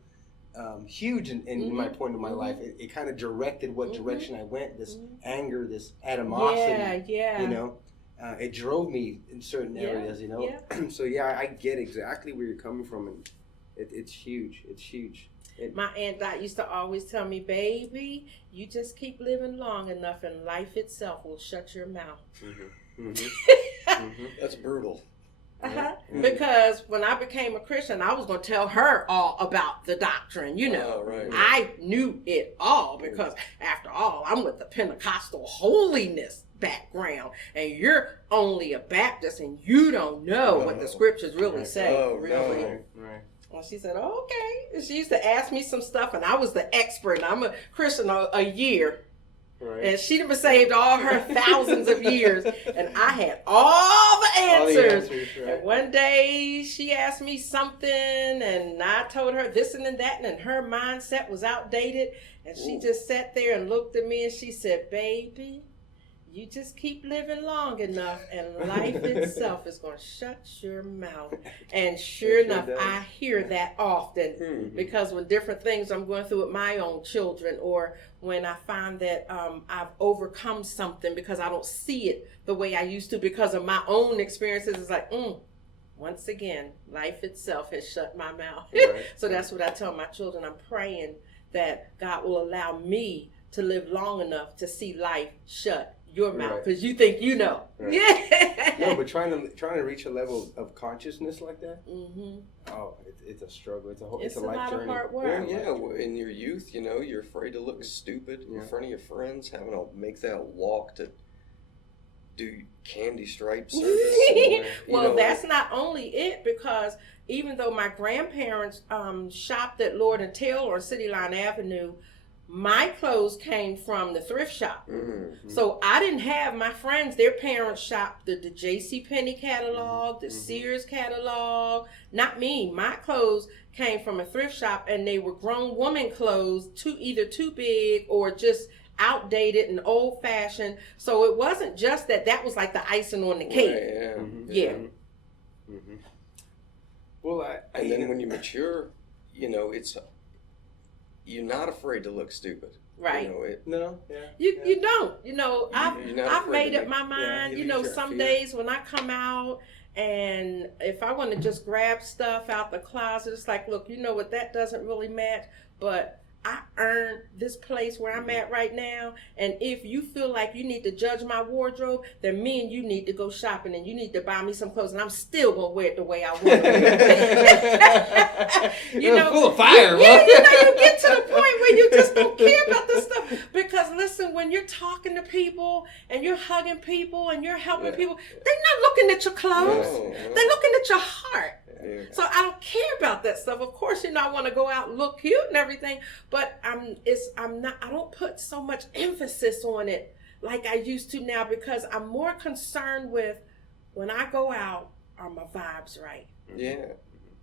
huge in my point of my life. It kind of directed what direction I went, this anger, this animosity, you know. It drove me in certain areas, you know. So, I get exactly where you're coming from, and it's huge. It's huge. My Aunt Dot used to always tell me, baby, you just keep living long enough and life itself will shut your mouth. That's brutal. Because when I became a Christian, I was going to tell her all about the doctrine, you know. Oh, right. I knew it all because, after all, I'm with the Pentecostal holiness background, and you're only a Baptist, and you don't know what the scriptures really say. Oh, really. Right. Well, she said, okay. And she used to ask me some stuff, and I was the expert, and I'm a Christian a year. Right. And she'd been saved all her thousands of years, and I had all the answers. Right. And one day she asked me something, and I told her this and that, and her mindset was outdated. And she just sat there and looked at me, and she said, baby, you just keep living long enough, and life itself is going to shut your mouth. And sure enough, I hear that often because when different things I'm going through with my own children, or when I find that I've overcome something because I don't see it the way I used to because of my own experiences, it's like, once again, life itself has shut my mouth. Right. So that's what I tell my children. I'm praying that God will allow me to live long enough to see life shut your mouth, because you think you know. Right. Yeah. No, but trying to reach a level of consciousness like that, oh, it's a struggle. It's a life lot journey. of hard work. Well, in your youth, you're afraid to look stupid in front of your friends, having to make that walk to do candy stripe service. Well, that's not only it, because even though my grandparents shopped at Lord and Taylor on City Line Avenue, my clothes came from the thrift shop. So I didn't have my friends, their parents shopped the J.C. Penney catalog, the Sears catalog. Not me. My clothes came from a thrift shop, and they were grown woman clothes, either too big or just outdated and old fashioned. So it wasn't just that was like the icing on the cake. Yeah. Well, and then when you mature, it's you're not afraid to look stupid. Right. You don't. I've made up my mind. Some days when I come out, and if I want to just grab stuff out the closet, it's like, look, that doesn't really match, but I earned this place where I'm at right now. And if you feel like you need to judge my wardrobe, then me and you need to go shopping, and you need to buy me some clothes, and I'm still going to wear it the way I want it. Full of fire. You get to the point where you just don't care about this stuff. Because listen, when you're talking to people and you're hugging people and you're helping people, they're not looking at your clothes. They're looking at your heart. So I don't care about that stuff. Of course, I want to go out and look cute and everything, but I don't put so much emphasis on it like I used to now, because I'm more concerned with, when I go out, are my vibes right? Yeah.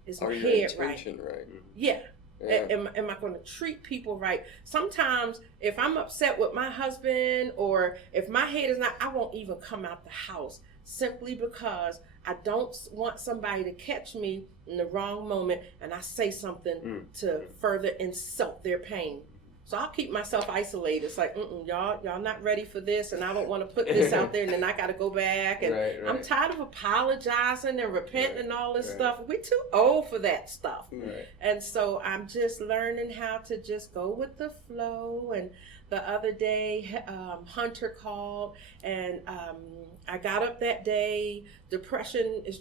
Is my head right? Right? Yeah. Am I going to treat people right? Sometimes if I'm upset with my husband, or if my head is not, I won't even come out the house, simply because I don't want somebody to catch me in the wrong moment and I say something to further insult their pain. So I'll keep myself isolated. It's like, y'all not ready for this, and I don't want to put this out there, and then I got to go back. And I'm tired of apologizing and repenting and all this stuff. We're too old for that stuff. And so I'm just learning how to just go with the flow. And the other day, Hunter called, and I got up that day. Depression is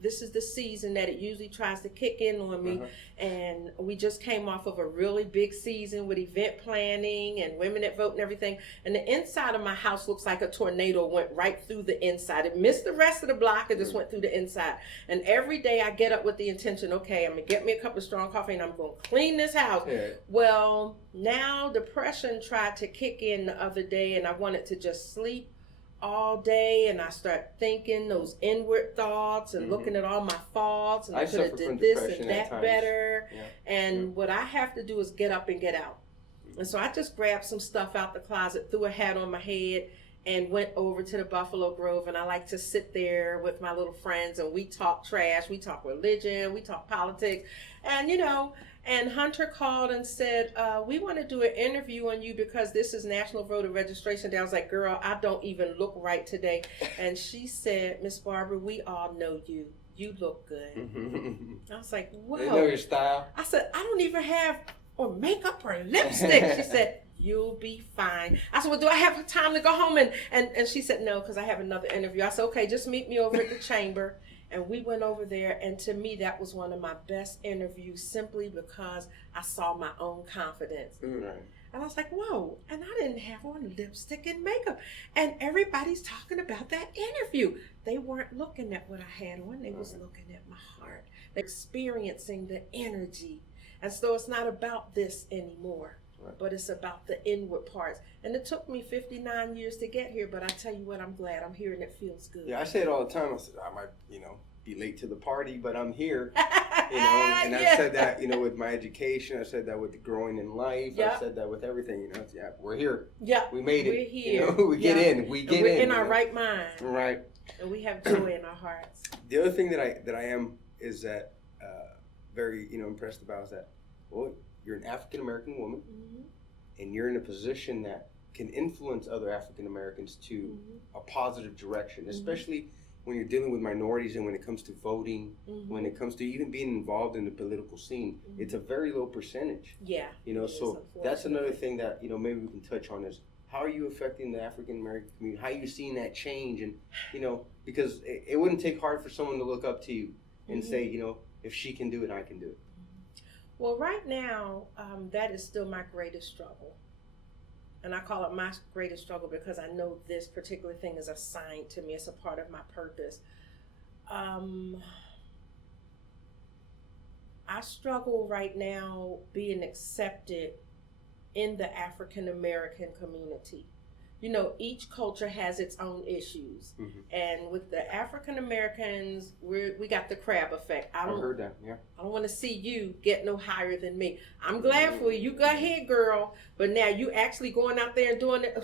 this is the season that it usually tries to kick in on me. And we just came off of a really big season with event planning and Women that Vote and everything. And the inside of my house looks like a tornado went right through the inside. It missed the rest of the block. It just went through the inside. And every day I get up with the intention, okay, I'm going to get me a cup of strong coffee and I'm going to clean this house. Well, now depression tried to kick in the other day, and I wanted to just sleep all day, and I start thinking those inward thoughts and looking at all my faults, and I could have did this and that better. And what I have to do is get up and get out. And so I just grabbed some stuff out the closet, threw a hat on my head, and went over to the Buffalo Grove. And I like to sit there with my little friends, and we talk trash, we talk religion, we talk politics, and and Hunter called and said, we want to do an interview on you because this is National Voter Registration Day. I was like, girl, I don't even look right today. And she said, Miss Barbara, we all know you. you look good. I was like, whoa. They know your style. I said, I don't even have or makeup or lipstick. She said, you'll be fine. I said, well, do I have time to go home? And she said, no, because I have another interview. I said, okay, just meet me over at the chamber. And we went over there, and to me, that was one of my best interviews simply because I saw my own confidence. Right. And I was like, whoa, and I didn't have on lipstick and makeup. And everybody's talking about that interview. They weren't looking at what I had on. They was looking at my heart, experiencing the energy. And so it's not about this anymore, but it's about the inward parts. And it took me 59 years to get here, but I tell you what, I'm glad I'm here and it feels good. Yeah, I say it all the time. I said, I might, be late to the party, but I'm here. And Yeah. I said that, with my education. I said that with growing in life. Yeah. I said that with everything. Yeah, we're here. Yeah, We made it. we're here. We get in. We get and we're in. in our right mind, Right. and we have joy in our hearts. The other thing that I am is that very impressed about is that, well, you're an African American woman, and you're in a position that can influence other African Americans to a positive direction, especially when you're dealing with minorities and when it comes to voting, when it comes to even being involved in the political scene. It's a very low percentage. Yeah. So that's another thing that maybe we can touch on is how are you affecting the African American community? How are you seeing that change? And because it wouldn't take hard for someone to look up to you and say, if she can do it, I can do it. Well, right now, that is still my greatest struggle. And I call it my greatest struggle because I know this particular thing is assigned to me. It's a part of my purpose. I struggle right now being accepted in the African American community. Each culture has its own issues. And with the African Americans, we got the crab effect. I heard that, yeah. I don't want to see you get no higher than me. I'm glad for you. You go ahead, girl. But now you actually going out there and doing it,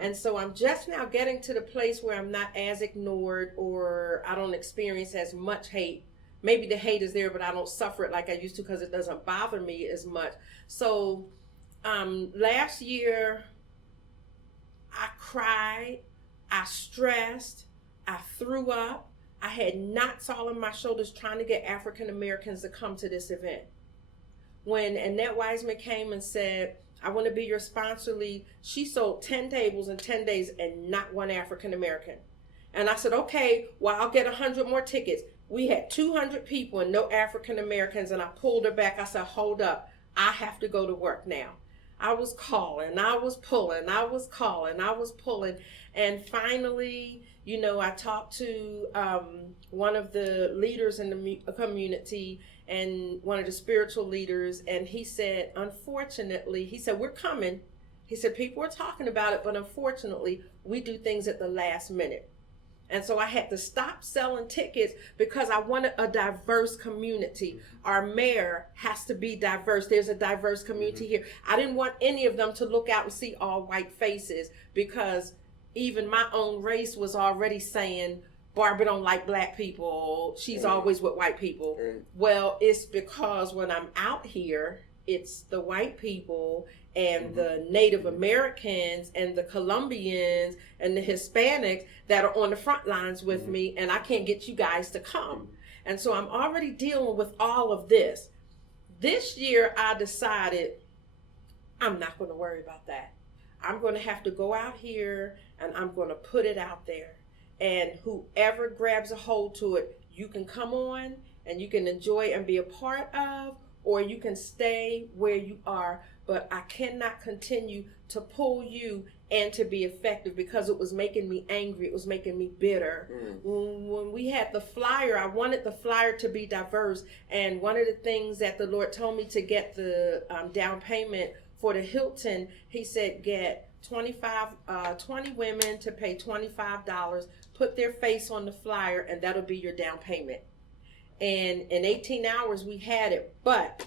And so I'm just now getting to the place where I'm not as ignored or I don't experience as much hate. Maybe the hate is there, but I don't suffer it like I used to because it doesn't bother me as much. So last year, I cried, I stressed, I threw up. I had knots all on my shoulders trying to get African Americans to come to this event. When Annette Wiseman came and said, I want to be your sponsor lead, she sold 10 tables in 10 days and not one African American. And I said, okay, well, I'll get 100 more tickets. We had 200 people and no African Americans, and I pulled her back. I said, hold up, I have to go to work now. I was calling, I was pulling, I was calling, I was pulling. And finally, I talked to one of the leaders in the community and one of the spiritual leaders. And he said, unfortunately, we're coming. He said, people are talking about it, but unfortunately, we do things at the last minute. And so I had to stop selling tickets because I wanted a diverse community. Our mayor has to be diverse. There's a diverse community here. I didn't want any of them to look out and see all white faces because even my own race was already saying, Barbara don't like black people. She's always with white people. Well, it's because when I'm out here, it's the white people and the Native Americans and the Colombians and the Hispanics that are on the front lines with me, and I can't get you guys to come. And so I'm already dealing with all of this. This year, I decided I'm not going to worry about that. I'm going to have to go out here and I'm going to put it out there. And whoever grabs a hold to it, you can come on and you can enjoy and be a part of, or you can stay where you are. But I cannot continue to pull you and to be effective because it was making me angry. It was making me bitter. When we had the flyer, I wanted the flyer to be diverse. And one of the things that the Lord told me to get the down payment for the Hilton, he said, get 20 women to pay $25, put their face on the flyer, and that'll be your down payment. And in 18 hours, we had it. But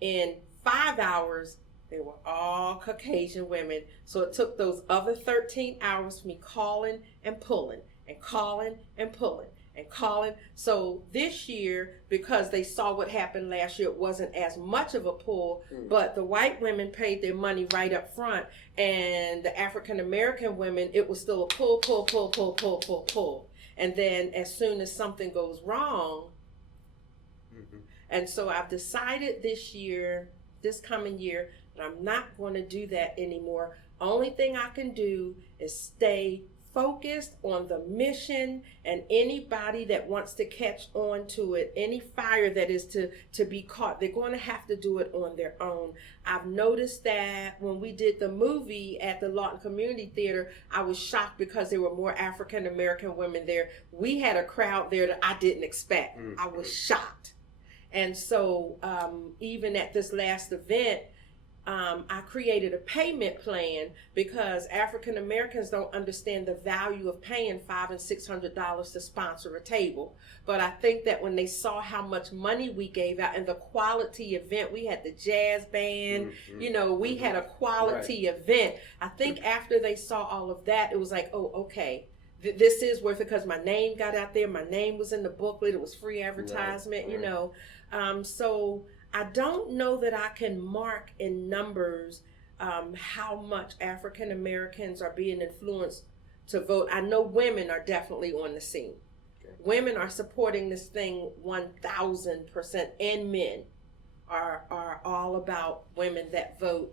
in 5 hours, they were all Caucasian women. So it took those other 13 hours for me calling and pulling and calling and pulling and calling. So this year, because they saw what happened last year, it wasn't as much of a pull, but the white women paid their money right up front. And the African American women, it was still a pull. And then as soon as something goes wrong, and so I've decided this coming year, that I'm not going to do that anymore. Only thing I can do is stay focused on the mission, and anybody that wants to catch on to it, any fire that is to be caught, they're going to have to do it on their own. I've noticed that when we did the movie at the Lawton Community Theater, I was shocked because there were more African American women there. We had a crowd there that I didn't expect. I was shocked. And so even at this last event, I created a payment plan because African Americans don't understand the value of paying $500 and $600 to sponsor a table. But I think that when they saw how much money we gave out and the quality event, we had the jazz band, we had a quality event. I think after they saw all of that, it was like, oh, okay. This is worth it because my name got out there. My name was in the booklet. It was free advertisement, So I don't know that I can mark in numbers how much African Americans are being influenced to vote. I know women are definitely on the scene. Okay. Women are supporting this thing 1,000%, and men are all about women that vote.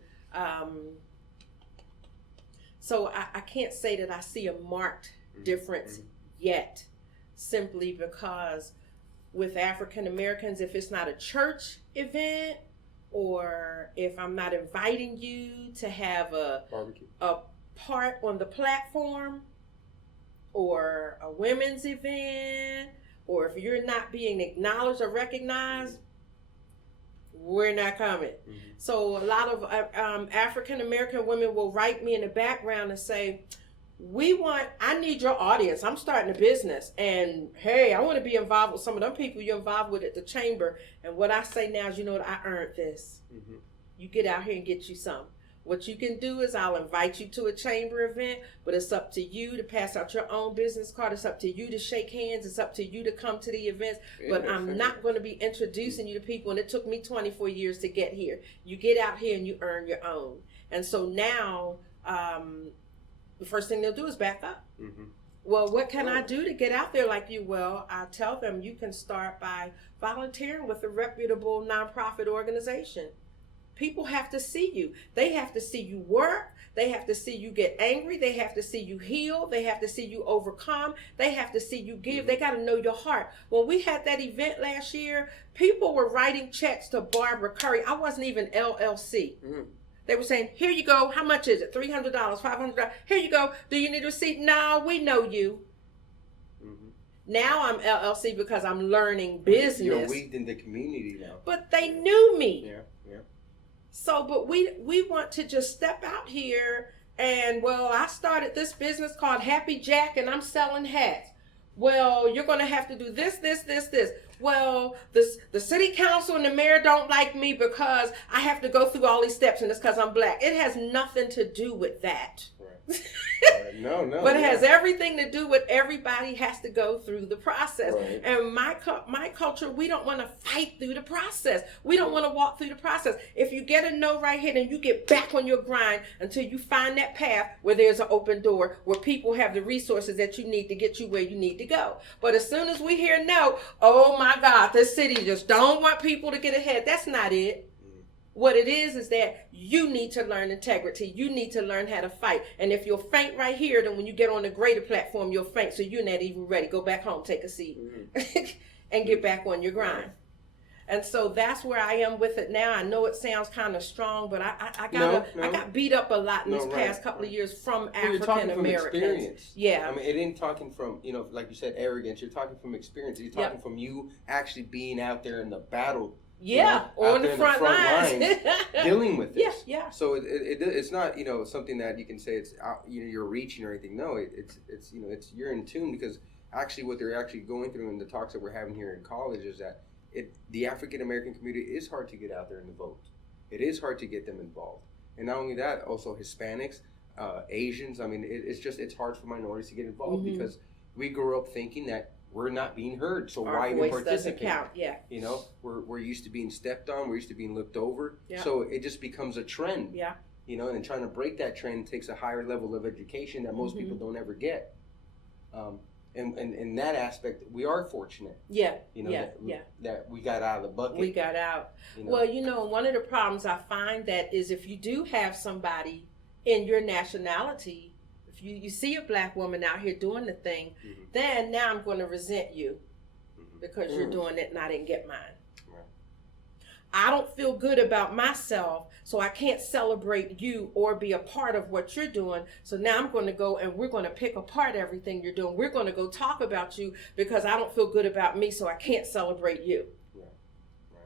So I can't say that I see a marked difference yet, simply because with African Americans, if it's not a church event, or if I'm not inviting you to have a part on the platform, or a women's event, or if you're not being acknowledged or recognized, we're not coming. So a lot of African American women will write me in the background and say, I need your audience. I'm starting a business, and hey, I want to be involved with some of them people you're involved with at the chamber. And what I say now is, you know what, I earned this. You get out here and get you some. What you can do is I'll invite you to a chamber event, but it's up to you to pass out your own business card. It's up to you to shake hands. It's up to you to come to the events. But I'm not going to be introducing you to people, and it took me 24 years to get here. You get out here and you earn your own. And so now, the first thing they'll do is back up. Well, what can I do to get out there like you? Well, I tell them you can start by volunteering with a reputable nonprofit organization. People have to see you. They have to see you work. They have to see you get angry. They have to see you heal. They have to see you overcome. They have to see you give. They got to know your heart. When we had that event last year, people were writing checks to Barbara Curry. I wasn't even LLC. They were saying, here you go. How much is it? $300, $500. Here you go. Do you need a receipt? No, we know you. Now I'm LLC because I'm learning business. You're weaved in the community now. But they knew me. Yeah. So, but we want to just step out here and, well, I started this business called Happy Jack and I'm selling hats. Well, you're going to have to do this. Well, the city council and the mayor don't like me because I have to go through all these steps, and it's because I'm black. It has nothing to do with that. Right. No. But it has everything to do with everybody has to go through the process. Right. And my culture, we don't want to fight through the process. We don't want to walk through the process. If you get a no right here, then you get back on your grind until you find that path where there's an open door, where people have the resources that you need to get you where you need to go. But as soon as we hear no, oh my God, this city just don't want people to get ahead. That's not it. What it is that you need to learn integrity. You need to learn how to fight. And if you'll faint right here, then when you get on the greater platform, you'll faint. So you're not even ready. Go back home, take a seat, and get back on your grind. And so that's where I am with it now. I know it sounds kind of strong, but I got beat up a lot in this past couple of years from African Americans. Yeah. I mean, it ain't talking from, like you said, arrogance. You're talking from experience. You're talking from you actually being out there in the battle. Yeah, on the front lines. Dealing with this. Yeah. So it's not something that you can say it's you're reaching or anything. No, it's you're in tune, because actually what they're actually going through in the talks that we're having here in college is that the African American community is hard to get out there and to vote. It is hard to get them involved, and not only that, also Hispanics, Asians. I mean, it's hard for minorities to get involved because we grew up thinking that we're not being heard, so why even participate? Count. Yeah. We're used to being stepped on, we're used to being looked over. Yeah. So it just becomes a trend. Yeah. And trying to break that trend takes a higher level of education that most people don't ever get. and in that aspect, we are fortunate. Yeah. You know, Yeah. that we got out of the bucket. We got out. You know? Well, one of the problems I find that is if you do have somebody in your nationality, if you see a black woman out here doing the thing, then now I'm going to resent you because you're doing it and I didn't get mine. Right. I don't feel good about myself, so I can't celebrate you or be a part of what you're doing. So now I'm going to go and we're going to pick apart everything you're doing. We're going to go talk about you because I don't feel good about me, so I can't celebrate you. Right. Right.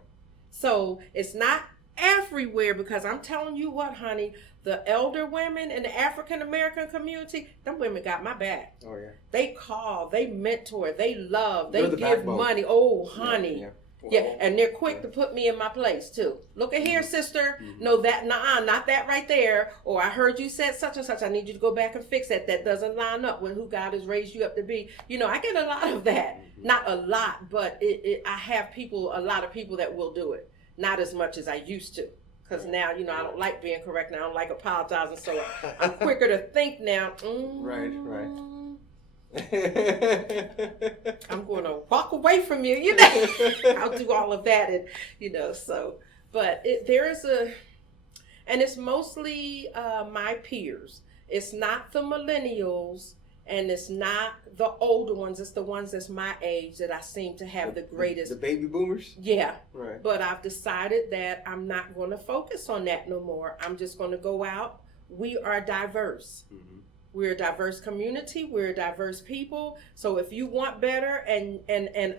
So it's not everywhere, because I'm telling you what, honey, the elder women in the African American community, them women got my back. Oh yeah. They call, they mentor, they love, they They're the give backbone. money. Oh, honey. Yeah. Yeah, and they're quick to put me in my place too. Look at here, sister. No, that, not that right there. Or I heard you said such and such. I need you to go back and fix that. That doesn't line up with who God has raised you up to be. You know, I get a lot of that. Not a lot, but I have a lot of people that will do it. Not as much as I used to. Because now, you know, I don't like being correct now. I don't like apologizing. So I'm quicker to think now. Right. I'm going to walk away from you, you know. I'll do all of that, and you know. So, but there is and it's mostly my peers. It's not the millennials, and it's not the older ones. It's the ones that's my age that I seem to have the greatest. The baby boomers. Yeah. Right. But I've decided that I'm not going to focus on that no more. I'm just going to go out. We are diverse. We're a diverse community. We're a diverse people. So if you want better and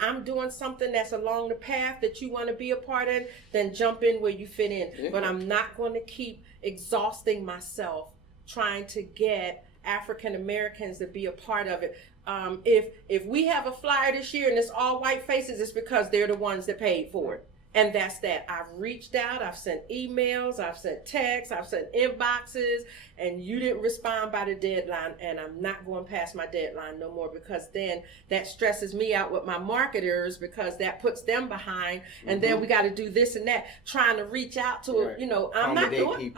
I'm doing something that's along the path that you want to be a part of, then jump in where you fit in. Yeah. But I'm not going to keep exhausting myself trying to get African Americans to be a part of it. If we have a flyer this year and it's all white faces, it's because they're the ones that paid for it. And that's that. I've reached out, I've sent emails, I've sent texts, I've sent inboxes, and you didn't respond by the deadline, and I'm not going past my deadline no more, because then that stresses me out with my marketers, because that puts them behind, and then we got to do this and that, trying to reach out to, Right. you know, I'm not doing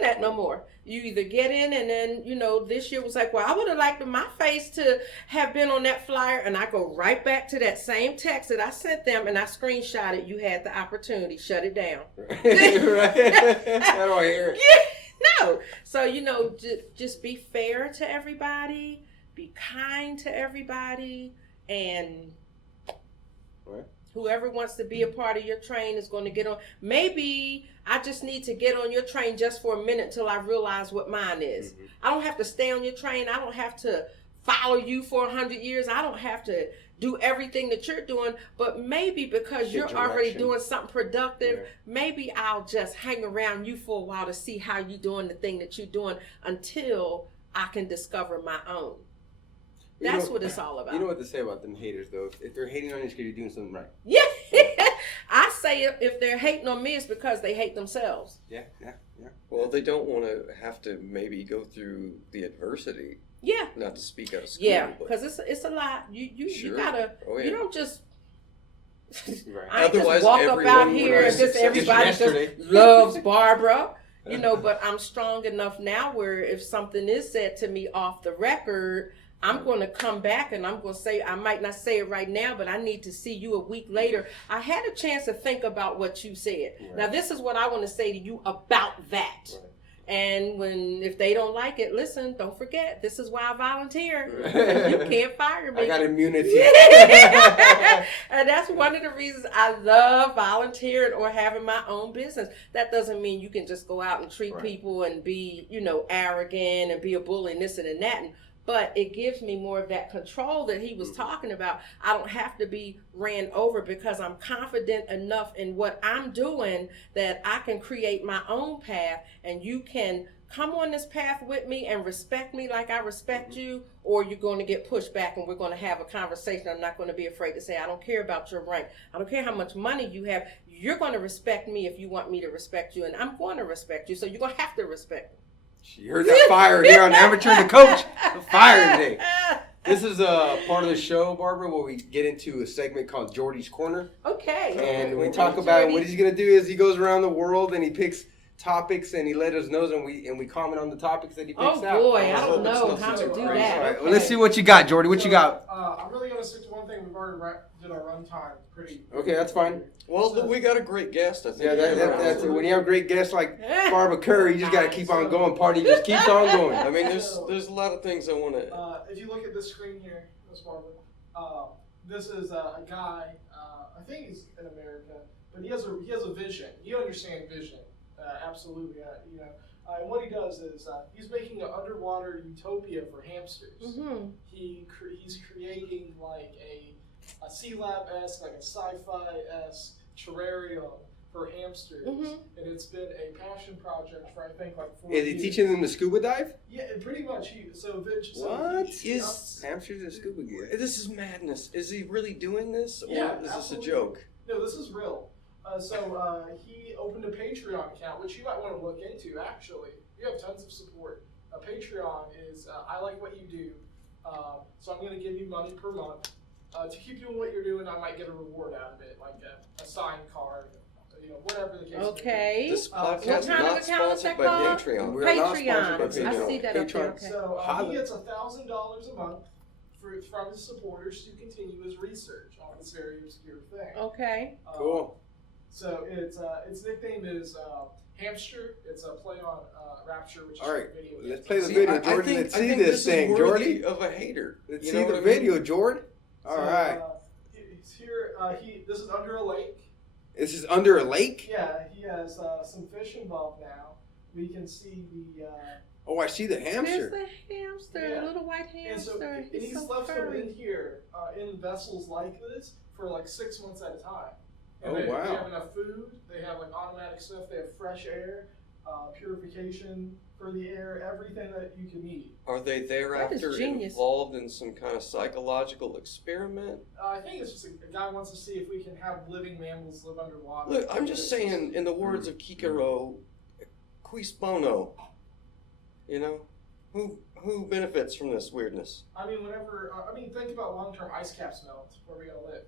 that no more. You either get in, and then, you know, this year was like, well, I would have liked my face to have been on that flyer, and I go right back to that same text that I sent them, and I screenshot it. You had the opportunity, shut it down. Right. How do I hear it? No. So, you know, just be fair to everybody, be kind to everybody, and Right. whoever wants to be a part of your train is going to get on. Maybe I just need to get on your train just for a minute till I realize what mine is. I don't have to stay on your train. I don't have to follow you for 100 years. I don't have to do everything that you're doing, but maybe because Get you're already direction. doing something productive, Yeah. maybe I'll just hang around you for a while to see how you're doing the thing that you're doing until I can discover my own. You That's know- what it's all about. You know what to say about them haters, though. If they're hating on you, it's because you're doing something right. Yeah. I say if they're hating on me, it's because they hate themselves. Yeah. Well, they don't want to have to maybe go through the adversity, Yeah. not to speak out of school. Yeah, but because it's a lot. You Sure. gotta. Oh, yeah. You don't just. Right. I ain't Otherwise, just walk up everyone out would here be and just successful. everybody Yesterday. just loves Barbara. You know, but I'm strong enough now where if something is said to me off the record, I'm going to come back and I'm going to say, I might not say it right now, but I need to see you a week later. I had a chance to think about what you said. Right. Now, this is what I want to say to you about that. Right. And if they don't like it, listen, don't forget, this is why I volunteer. Right. You can't fire me. I got immunity. And that's one of the reasons I love volunteering or having my own business. That doesn't mean you can just go out and treat Right. people and be, you know, arrogant and be a bully and this and that. But it gives me more of that control that he was talking about. I don't have to be ran over because I'm confident enough in what I'm doing that I can create my own path, and you can come on this path with me and respect me like I respect you, or you're going to get pushed back and we're going to have a conversation. I'm not going to be afraid to say, I don't care about your rank. I don't care how much money you have. You're going to respect me if you want me to respect you, and I'm going to respect you. So you're going to have to respect me. You heard that fire here on Amateur the Coach. The fire today. This is a part of the show, Barbara, where we get into a segment called Jordy's Corner. Okay. And we talk about what he's going to do is he goes around the world and he picks topics and he let us know, and we comment on the topics that he picks Oh out. boy, I don't Let's know listen how to to do it. All that. right, Okay. well, let's see what you got, Jordy. What you got? I'm really going to stick to one thing. We've already did our runtime pretty. Okay, that's fine. Well, look, we got a great guest. I think. Yeah, that's it. When you have great guests like Barbara Curry, you just gotta keep on going. Party just keeps on going. I mean, there's a lot of things I want to. If you look at this screen here, Miss Barbara, this is a guy. I think he's in America, but he has a vision. You understand vision, absolutely. And what he does is he's making an underwater utopia for hamsters. Mm-hmm. He's creating like a Sea Lab-esque, like a sci-fi-esque terrarium for hamsters, and it's been a passion project for I think like 4 years. Is he teaching them to scuba dive? Yeah, pretty much. What? Is Hamsters and scuba gear. this is madness? Is he really doing this, or Yeah, is this absolutely. a joke? No, this is real. He opened a Patreon account, which you might want to look into. Actually, you have tons of support. Patreon is I like what you do, so I'm going to give you money per month to keep doing what you're doing. I might get a reward out of it, like a signed card, whatever the case. Okay. This What podcast kind of not account is sponsored that by called? Patreon. We're not sponsored by Patreon. I Patreon. see that up there. Patreon. Okay. So Holla. he gets $1,000 a month from his supporters to continue his research on this very obscure thing. Okay. Cool. So its nickname is Hamster. It's a play on Rapture, which is All right, a video. let's game. play the See, video, I Jordan. think- Let's I see think this is thing, worthy Jordy. of a hater. Let's You see know the what I mean? video, Jordan. All right. He's here. This is under a lake. This is under a lake? Yeah, he has some fish involved now. We can see the. Oh, I see the There's hamster. the hamster, Yeah. little white And so hamster. he's He's so left them furry. in here in vessels like this for like 6 months at a time. And Oh, they wow. have enough food. They have like automatic stuff. They have fresh air, purification for the air, everything that you can need. Are they thereafter genius. involved in some kind of psychological experiment? I think it's just a guy wants to see if we can have living mammals live underwater. Look, I'm just saying, in the words of Kikero, quis bono? You know, who benefits from this weirdness? I mean, think about long-term ice caps melt. Where are we gonna live?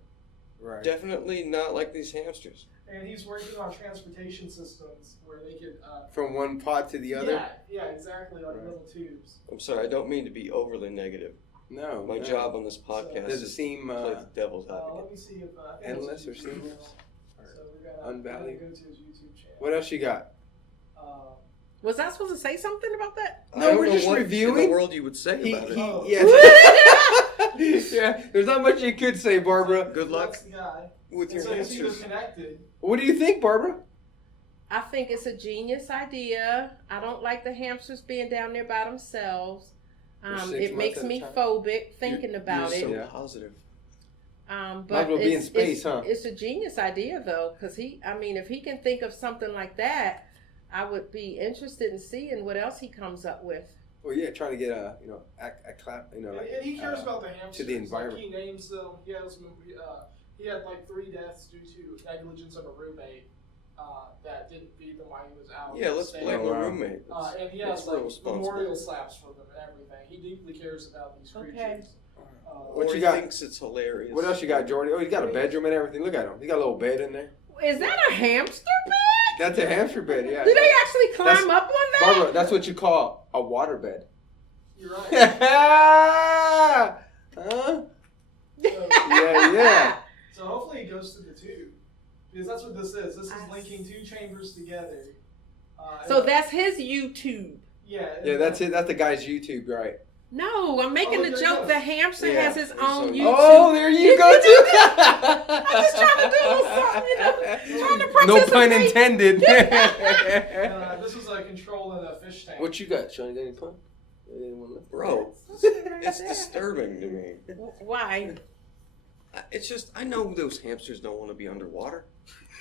Right. Definitely not like these hamsters. And he's working on transportation systems where they could. From one pot to the other? Yeah, exactly, like Right. little tubes. I'm sorry, I don't mean to be overly negative. No. My no. job on this podcast Does it is seem to play the devil's advocate. Let me see if I think endless it's or YouTube seamless? channel. So we're gonna Unvalued? go to his YouTube channel. What else you got? Was I supposed to say something about that? I No, don't we're know just what reviewing. in the world you would say about it. Yeah. There's not much you could say, Barbara. Good luck That's the guy. with your So it's either hamsters. connected. What do you think, Barbara? I think it's a genius idea. I don't like the hamsters being down there by themselves. For 6 It makes months at a me time. phobic thinking about You're it. so Yeah. positive. But Might as well be in space, huh? It's a genius idea though, because if he can think of something like that, I would be interested in seeing what else he comes up with. Well, yeah, trying to get a clap, like. And he cares about the hamsters. to the environment. Like he names them. He had like 3 deaths due to negligence of a roommate that didn't feed them while he was out. Yeah, let's staying. blame the wow. roommate. And he That's has real like responsible. memorial slabs for them and everything. He deeply cares about these creatures. Okay. What Or you he got? thinks it's hilarious. What else you got, Jordy? Oh, he's got a bedroom and everything. Look at him. He got a little bed in there. Is that a hamster bed? That's a hamster bed, yeah. Do they actually climb That's- up on that? Barbara, that's what you call a water bed. You're right. Huh? So, Yeah. so hopefully it goes to the tube. Because that's what this is. This is I linking 2 chambers together. So that's his YouTube. Yeah. Yeah, that's it. That's the guy's YouTube, right? No, I'm making Oh, the there you joke. go. The hamster Yeah. has his own So- YouTube. Oh, there you go, too. I'm just trying to do a little something, trying to No pun participate. intended. This is a control in a fish tank. What you got, Sean? You got any pun? Anyone left? Bro, it's disturbing to me. Why? It's just, I know those hamsters don't want to be underwater.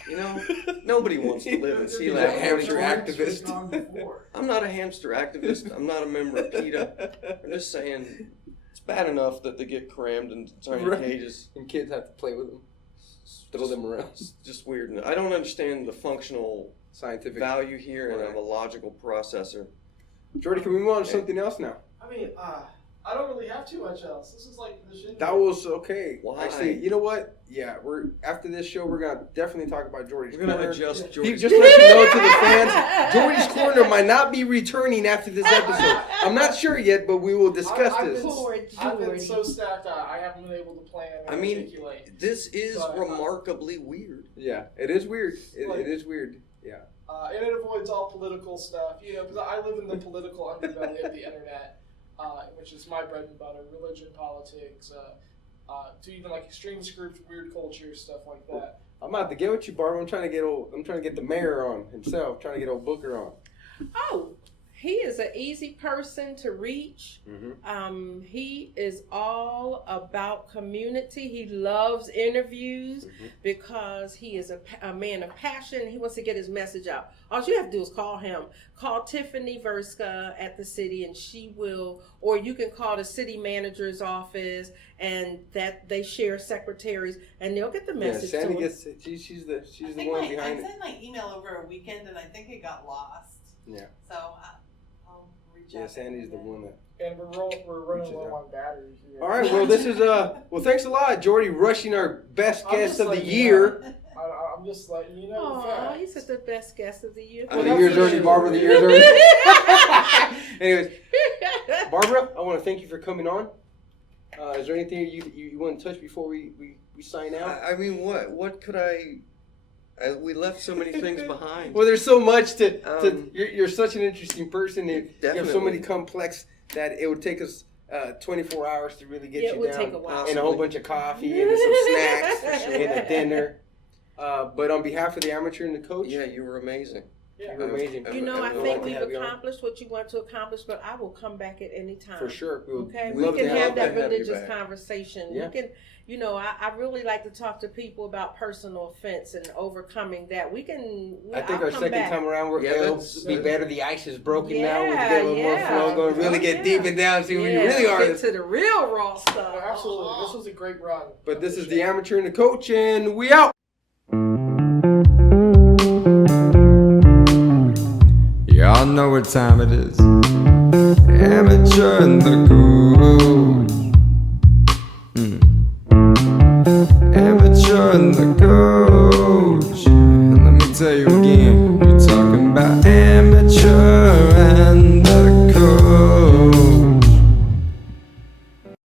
You know, nobody wants to live in sea He's a level. hamster Hamster activist. gone before. I'm not a hamster activist. I'm not a member of PETA. I'm just saying it's bad enough that they get crammed into tiny Right. cages. And kids have to play with them. Throw them around. It's just weird. I don't understand the functional Scientific. value here, and Right. I'm a logical processor. Jordy, can we move on to something else now? I mean, I don't really have too much else. This is like the shit. That was okay. Why? Actually, you know what? Yeah, we're after this show, we're gonna definitely talk about Jordy's We're gonna Corner. adjust He Jordy's. just let you know to the fans, Jordy's Corner might not be returning after this episode. I'm not sure yet, but we will discuss I've this. been- Poor I've been Jordy. so stacked out. I haven't been able to plan and I mean, articulate. this is But, remarkably weird. Yeah, it is weird. Like- It is weird. Yeah. And it avoids all political stuff, you know, because I live in the political underbelly of the internet, which is my bread and butter, religion, politics, to even like extremist groups, weird culture, stuff like that. I'm about to get with you, Barbara. I'm trying to get the mayor on himself. Trying to get old Booker on. Oh, he is an easy person to reach. Mm-hmm. He is all about community. He loves interviews because he is a man of passion. He wants to get his message out. All you have to do is call him. Call Tiffany Verska at the city, and she will. Or you can call the city manager's office, and that they share secretaries, and they'll get the Yeah, message Sandy to him. gets. She's the I one behind I it. sent my email over a weekend and I think it got lost. Yeah. So I'll reach out. Yeah, to Sandy's him the again. one that. And we're running Reaches low out. on batteries here. All right. Well, this is well. Thanks a lot, Jordy, rushing our best I'm guest just of the letting you year. I'm just letting you know the Oh, facts. he's the best guest of the year. The that's year's for already, sure. Barbara. The year's already. Anyways, Barbara, I want to thank you for coming on. Is there anything you want to touch before we sign out? I mean, what could we left so many things behind. Well, there's so much to Um, you're such an interesting person. You have so Definitely. many complex that it would take us 24 hours to really get Yeah, it you would down. take a while. And a whole bunch of coffee and some snacks and a dinner. But on behalf of the amateur and the coach, Yeah, you were amazing. Yeah. you're amazing. You know, I would think like to we've have you on. accomplished what you want to accomplish, but I will come back at any time. For sure. We would Okay, love we can to have that to have you religious back. conversation. Yeah. We can, you know, I really like to talk to people about personal offense and overcoming that. We can. I think I'll our come second back. time around Yeah, it'll that's- be better. The ice is broken now. We can Yeah, get a little more yeah. flow going. Really Oh, get yeah. deep and down. See who you Yeah, really are. get to the real raw Yeah, stuff. absolutely. This was a great run. But this is the amateur and the coach, and we out. Y'all know what time it is. Amateur and the coach.